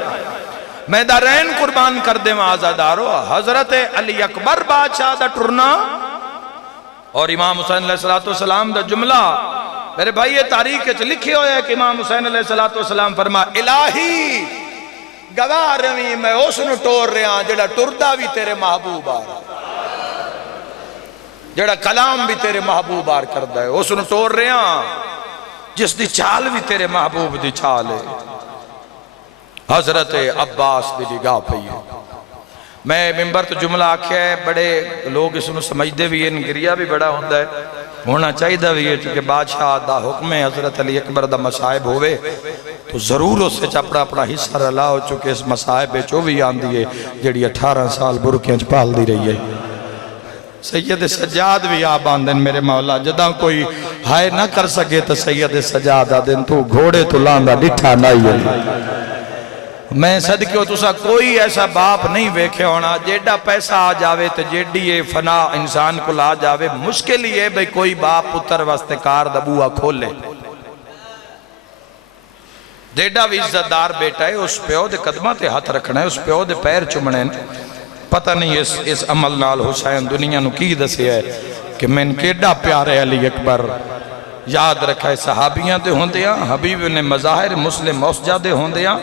میں دارین قربان کر دے معازدارو۔ حضرت علی اکبر بادشاہ دا ٹرنا اور امام حسین علیہ السلام دا جملہ، میرے بھائی یہ تاریخ لکھے ہوئے ہے کہ امام حسین علیہ السلام فرما الہی گواہ روی میں اس نو ٹور رہا جڑا ٹردہ بھی تیرے محبوب آ جڑا کلام بھی تیرے محبوب آر کردہ ہے اس نو ٹور رہا جس دی چال بھی تیرے محبوب دی چال ہے حضرت عباس دی نگاہ پئی ہے میں ممبر تو جملہ آکھیا ہے بڑے لوگ اس نو سمجھدے بھی ہیں گریہ بھی بڑا ہوندہ ہے ہونا چاہیے بھی ہے چونکہ بادشاہ دا حکم ہے حضرت علی اکبر دا مصائب ہوئے تو ضرور اس سے چپڑا اپنا حصہ رلا ہو چونکہ اس مصائب پہ چو بھی آندھی ہے جڑی 18 سال برکیاں چپال دی رہی ہے سید سجاد بھی آپ آندھن میرے مولا جدہ کوئی ہائے نہ کر سکے تو سید سجاد آدھن تو گھوڑے تو لاندہ ڈٹھا نہیں ہے میں صدقے ہو تسا کوئی ایسا باپ نہیں ویکھے ہونا جیڑا پیسہ آ جاوے تو جیڑی یہ فنا انسان کو لا جاوے مشکل ہی ہے بھئی کوئی باپ پتر واسطے کار دبوہ کھولے جیڑا بھی عزتدار بیٹا ہے اس پیو دے قدمہ تے ہاتھ رکھنا ہے اس پیو دے پیر چمنے پتہ نہیں اس عمل نال حسین دنیا نو کی دسے ہے کہ میں ان کیڑا پیارے علی اکبر یاد رکھا ہے صحابیاں دے ہوندیاں حبیب نے مظاہر مسلم موسجہ دے ہوندیاں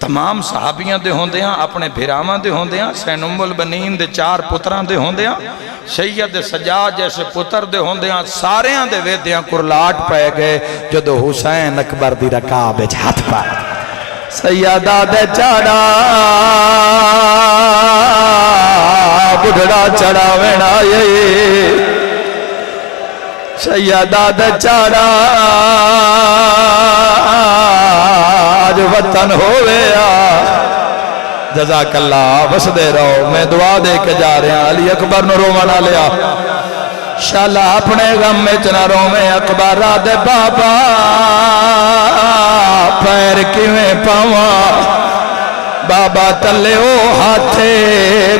تمام صحابیاں دے ہوندیاں اپنے بھیراواں دے ہوندیاں سین ام البنین دے 4 پتراں دے ہوندیاں سید سجاد جیسے پتر دے ہوندیاں ساریاں دے ویدیاں کرلاٹ پہ گئے جدو حسین اکبر دی رکاب اچھ ہاتھ پا سیدہ دے چڑھا بڑھڑا چڑھا وینا یہ سیدہ دے چڑھا آج وطن ہوئے جزاک اللہ بس دے رہو میں دعا دے کے جا رہے ہیں علی اکبر نو رومانا لیا شالا اپنے غم میں چنا رو میں اکبر دے بابا پیر کیویں پاواں بابا تلے او ہاتھے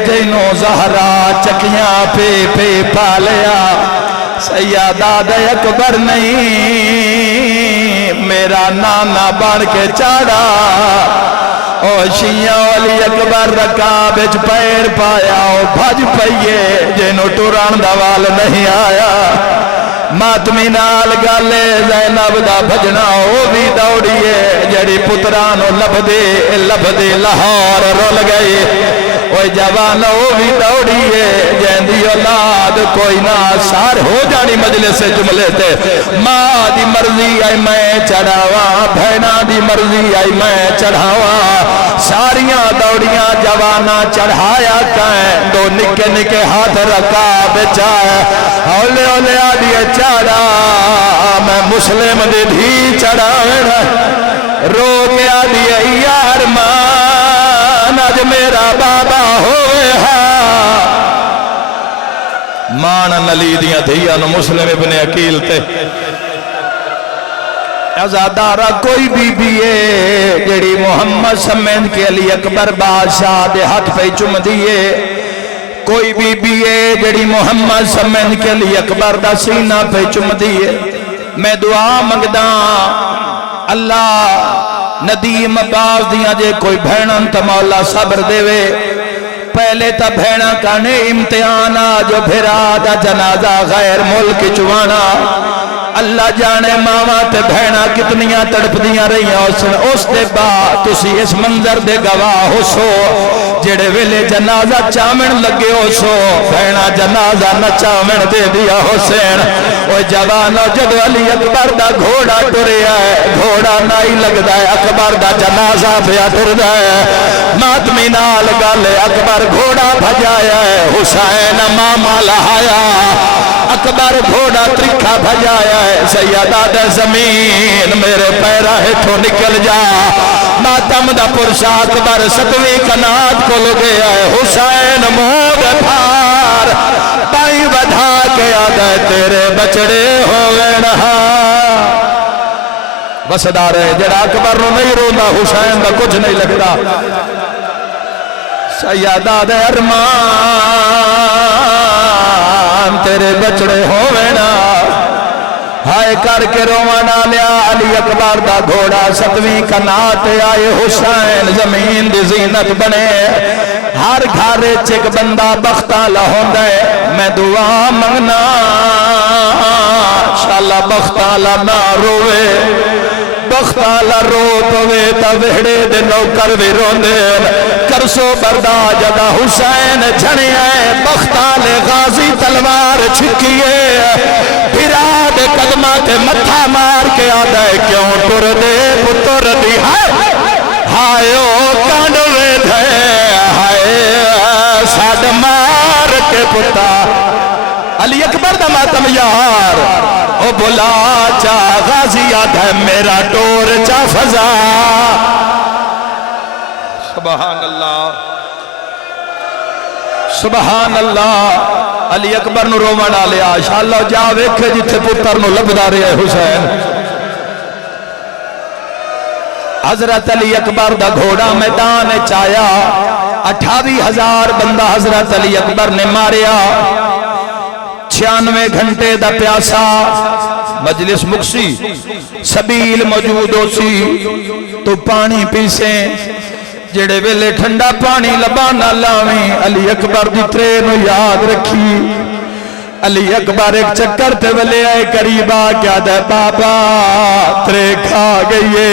جنوں زہرا چکیاں پہ پالیا سیدہ دے اکبر نہیں میرا نانا بڑھ کے چاڑا او شیعہ علی اکبر رکاب اچ پیر پایا او بھج پئیے جنوں ٹران دوال نہیں آیا ماتمی نال گالے زینب دا بھجنا او بھی دوڑیے جڑی پترانو لب دے لاہور رول گئی اوہ جوان او بھی دوڑیے جیندی اولاد کوئی نہ سار ہو جانی مجلس جملے تے ماں دی مرضی آئی میں چڑھاواں بھینا دی مرضی آئی میں چڑھاواں ساریاں دوڑیاں جوانا چڑھایا کہیں دو نکے نکے ہاتھ رکا بچائے اولے اولے آدھیے چڑھا میں مسلم دے بھی چڑھاویں رو کے آدھیے یار مان آج میرا بابا ہوئے مان نلی دیاں دھیاں نو مسلم ابن عقیل تے ازادارہ کوئی بی بی ہے جڑی محمد سمین کے علی اکبر بادشاہ دے ہاتھ پہ چم دیئے کوئی بی بی ہے جڑی محمد سمین کے علی اکبر دا سینہ پہ چم دیئے میں دعا مگدہ اللہ ندیم عباس دیاں جے کوئی بھینن تا مولا صبر دے وے پہلے تا بھینا کانے امتحانا جو بھرا دا جنازہ غیر ملک چوانا اللہ جانے ماما تے بھینا کتنیاں تڑپ دیاں رہیاں اس دے بعد تسی اس منظر دے گواہ ہو سو جڑے ویلے جنازہ چامن لگے ہو سو بھینا جنازہ نہ چامن دے دیا حسین اوہ جوانو جب علی اکبر دا گھوڑا ٹریا ہے گھوڑا نائی لگ دا ہے اکبر دا جنازہ بیا ٹر دا ہے ماتمی نال گالے اکبر گھوڑا بھجایا ہے حسین ماما لہایا اکبر گھوڑا ترکھا بھجایا ہے سیدہ دے زمین میرے پیرہ ہٹھو نکل جا ماتم دا پرشا اکبر ستویں کنات کو لگیا ہے حسین مود پھار پائی بدھا کے آدھے تیرے بچڑے ہوئے نہا بس دارے جڑا اکبر نو نہیں روندہ حسین دا کچھ نہیں لگتا سیدہ دے ارمان تیرے بچڑے ہوئے نا ہائے کر کے روانا لیا علی اکبر دا گھوڑا ستویں کنات آئے حسین زمین دی زینت بنے ہر گھارے چک بندہ بختہ لہون دے میں دعا منگنا شاءاللہ بختہ لنا روے بخت والا رو پوے تا وہڑے دے نوکر بھی روندے کرسو بردا جدا حسین جھڑیا بخت والے غازی تلوار چھکیے پھرا دے قدمہ تے متھا مار کے آدھا ہے کیوں ٹر دے پتر دی ہائے او کانڈوے دھے ہائے ساڈ مار کے پتا علی اکبر دا ماتم یار او بلا چا غازی آدھا ہے میرا ٹور چا فضا سبحان اللہ سبحان اللہ علی اکبر نو رومن آلیا شاءاللہ جا ویکھے جتھے پتر نو لبدا رہے حسین حضرت علی اکبر دا گھوڑا میدان چایا 28,000 بندہ حضرت علی اکبر نے ماریا 96 گھنٹے دا پیاسا مجلس مکسی سبیل موجود ہو سی تو پانی پیسے جڑے ویلے ٹھنڈا پانی لبانا لاویں علی اکبر دی ترینو یاد رکھی علی اکبر ایک چکر تے ویلے آئے قریبا کیا دے بابا ترے کھا گئیے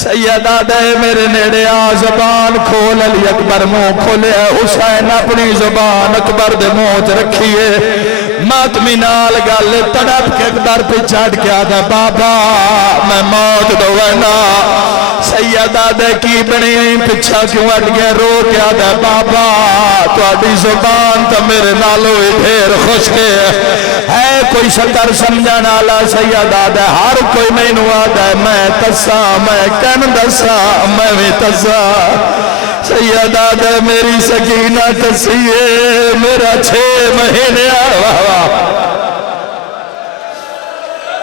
سیدہ دے میرے نیڑے آ زبان کھول علی اکبر منہ کھولے حسین اپنی زبان اکبر دے منہ رکھیے ماتمی نال گل تڑپ کے اکبر پہ چڑھ کے آدھا بابا میں موت دوڑنا سیدہ دے کی بنی پچھا کیوں اٹھ گیا رو کے آدھا بابا تو آدھی زبان تو میرے نالو ڈھیر خوش کے ہے کوئی شکر سمجھانا اللہ سیدہ دے ہر کوئی میں نو آدھا ہے میں تسا میں کن دسا میں بھی تسا سیدہ دے میری سکینہ تسیے میرا 6 مہینے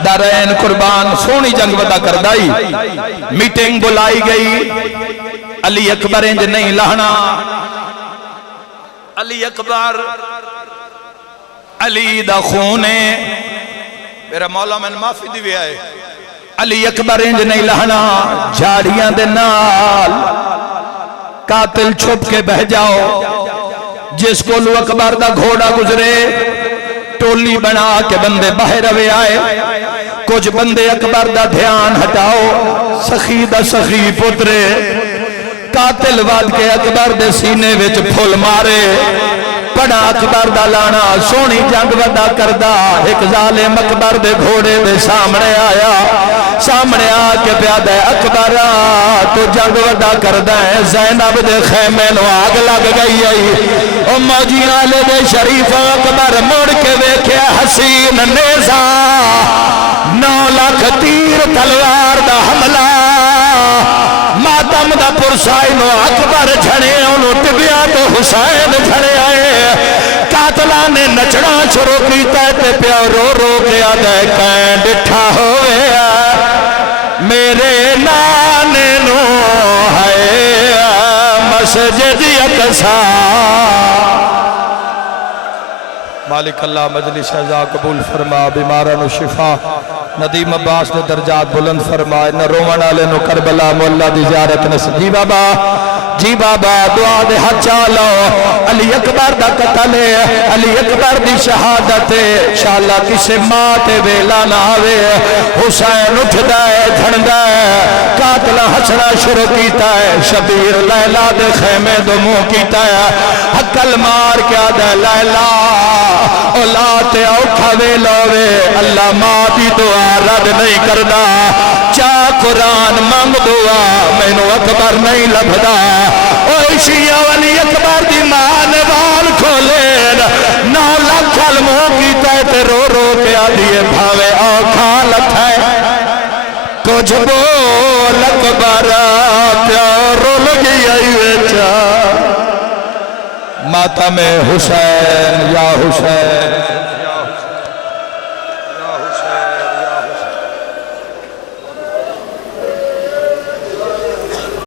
دارین قربان سونی جنگ ودا کردائی میٹنگ بلائی گئی علی اکبر انج نہیں لہنا علی اکبر علی دا خونے میرا مولا میں معافی دی بھی آئے علی اکبر انج نہیں لہنا جھاڑیاں دے نال قاتل چھپ کے بہ جاؤ جس کو لو اکبر دا گھوڑا گزرے ٹولی بنا کے بندے باہر روے آئے کچھ بندے اکبر دا دھیان ہٹاؤ سخی دا سخی پترے قاتل واد کے اکبر دے سینے وچ پھول مارے پڑا اکبر دا لانا سونی جنگ ودا کردہ ایک ظالم اکبر دے گھوڑے دے سامنے آیا سامنے آ کے پیادہ اکبر تو جنگ ودا کردہ ہے زینب دے خیمے نو آگ لگ گئی ہے او موجی آلے دے شریف اکبر مڑ کے ویکھے حسین نیزا 9 لاکھ تیر تلوار دا حملہ ماتم دا پرسائی نو اکبر جھڑے انہوں ٹبیا تو حسین جھڑے آئے قاتلہ نے نچڑا شروع کیتا ہے پیا رو رو کے آدھے کہیں ڈٹھا ہوئے میرے نانے نو ہے مسجد اقصا مالک اللہ مجلس شہزا قبول فرما بیماران و شفا ندیم عباس نے درجات بلند فرمائے نہ رومن آلے نو کربلا مولا دی زیارت نصیب جی بابا دعا دے ہاتھ چالو علی اکبر دا قتل علی اکبر دی شہادت انشاءاللہ کسے ماتے ویلا نہ آوے حسین اٹھ دائے دھڑ دائے قاتل حسنہ شروع کیتا ہے شبیر لیلہ دے خیمے دو منہ کیتا ہے حقل مار کیا دے لیلہ اولاد اوکھا ویلوے اللہ ماں دی دعا رد نہیں کردا چاہ قرآن مانگ دعا میں نو اکبر نہیں لبدا اوہ شیعہ ولی اکبر دی مان وال کھولین 9 لاکھ علموں کی تے رو رو کے آدھیے بھاوے اوکھا لکھائے کچھ بول اکبر پیارو لگی آئی ویچا ماتم حسین یا حسین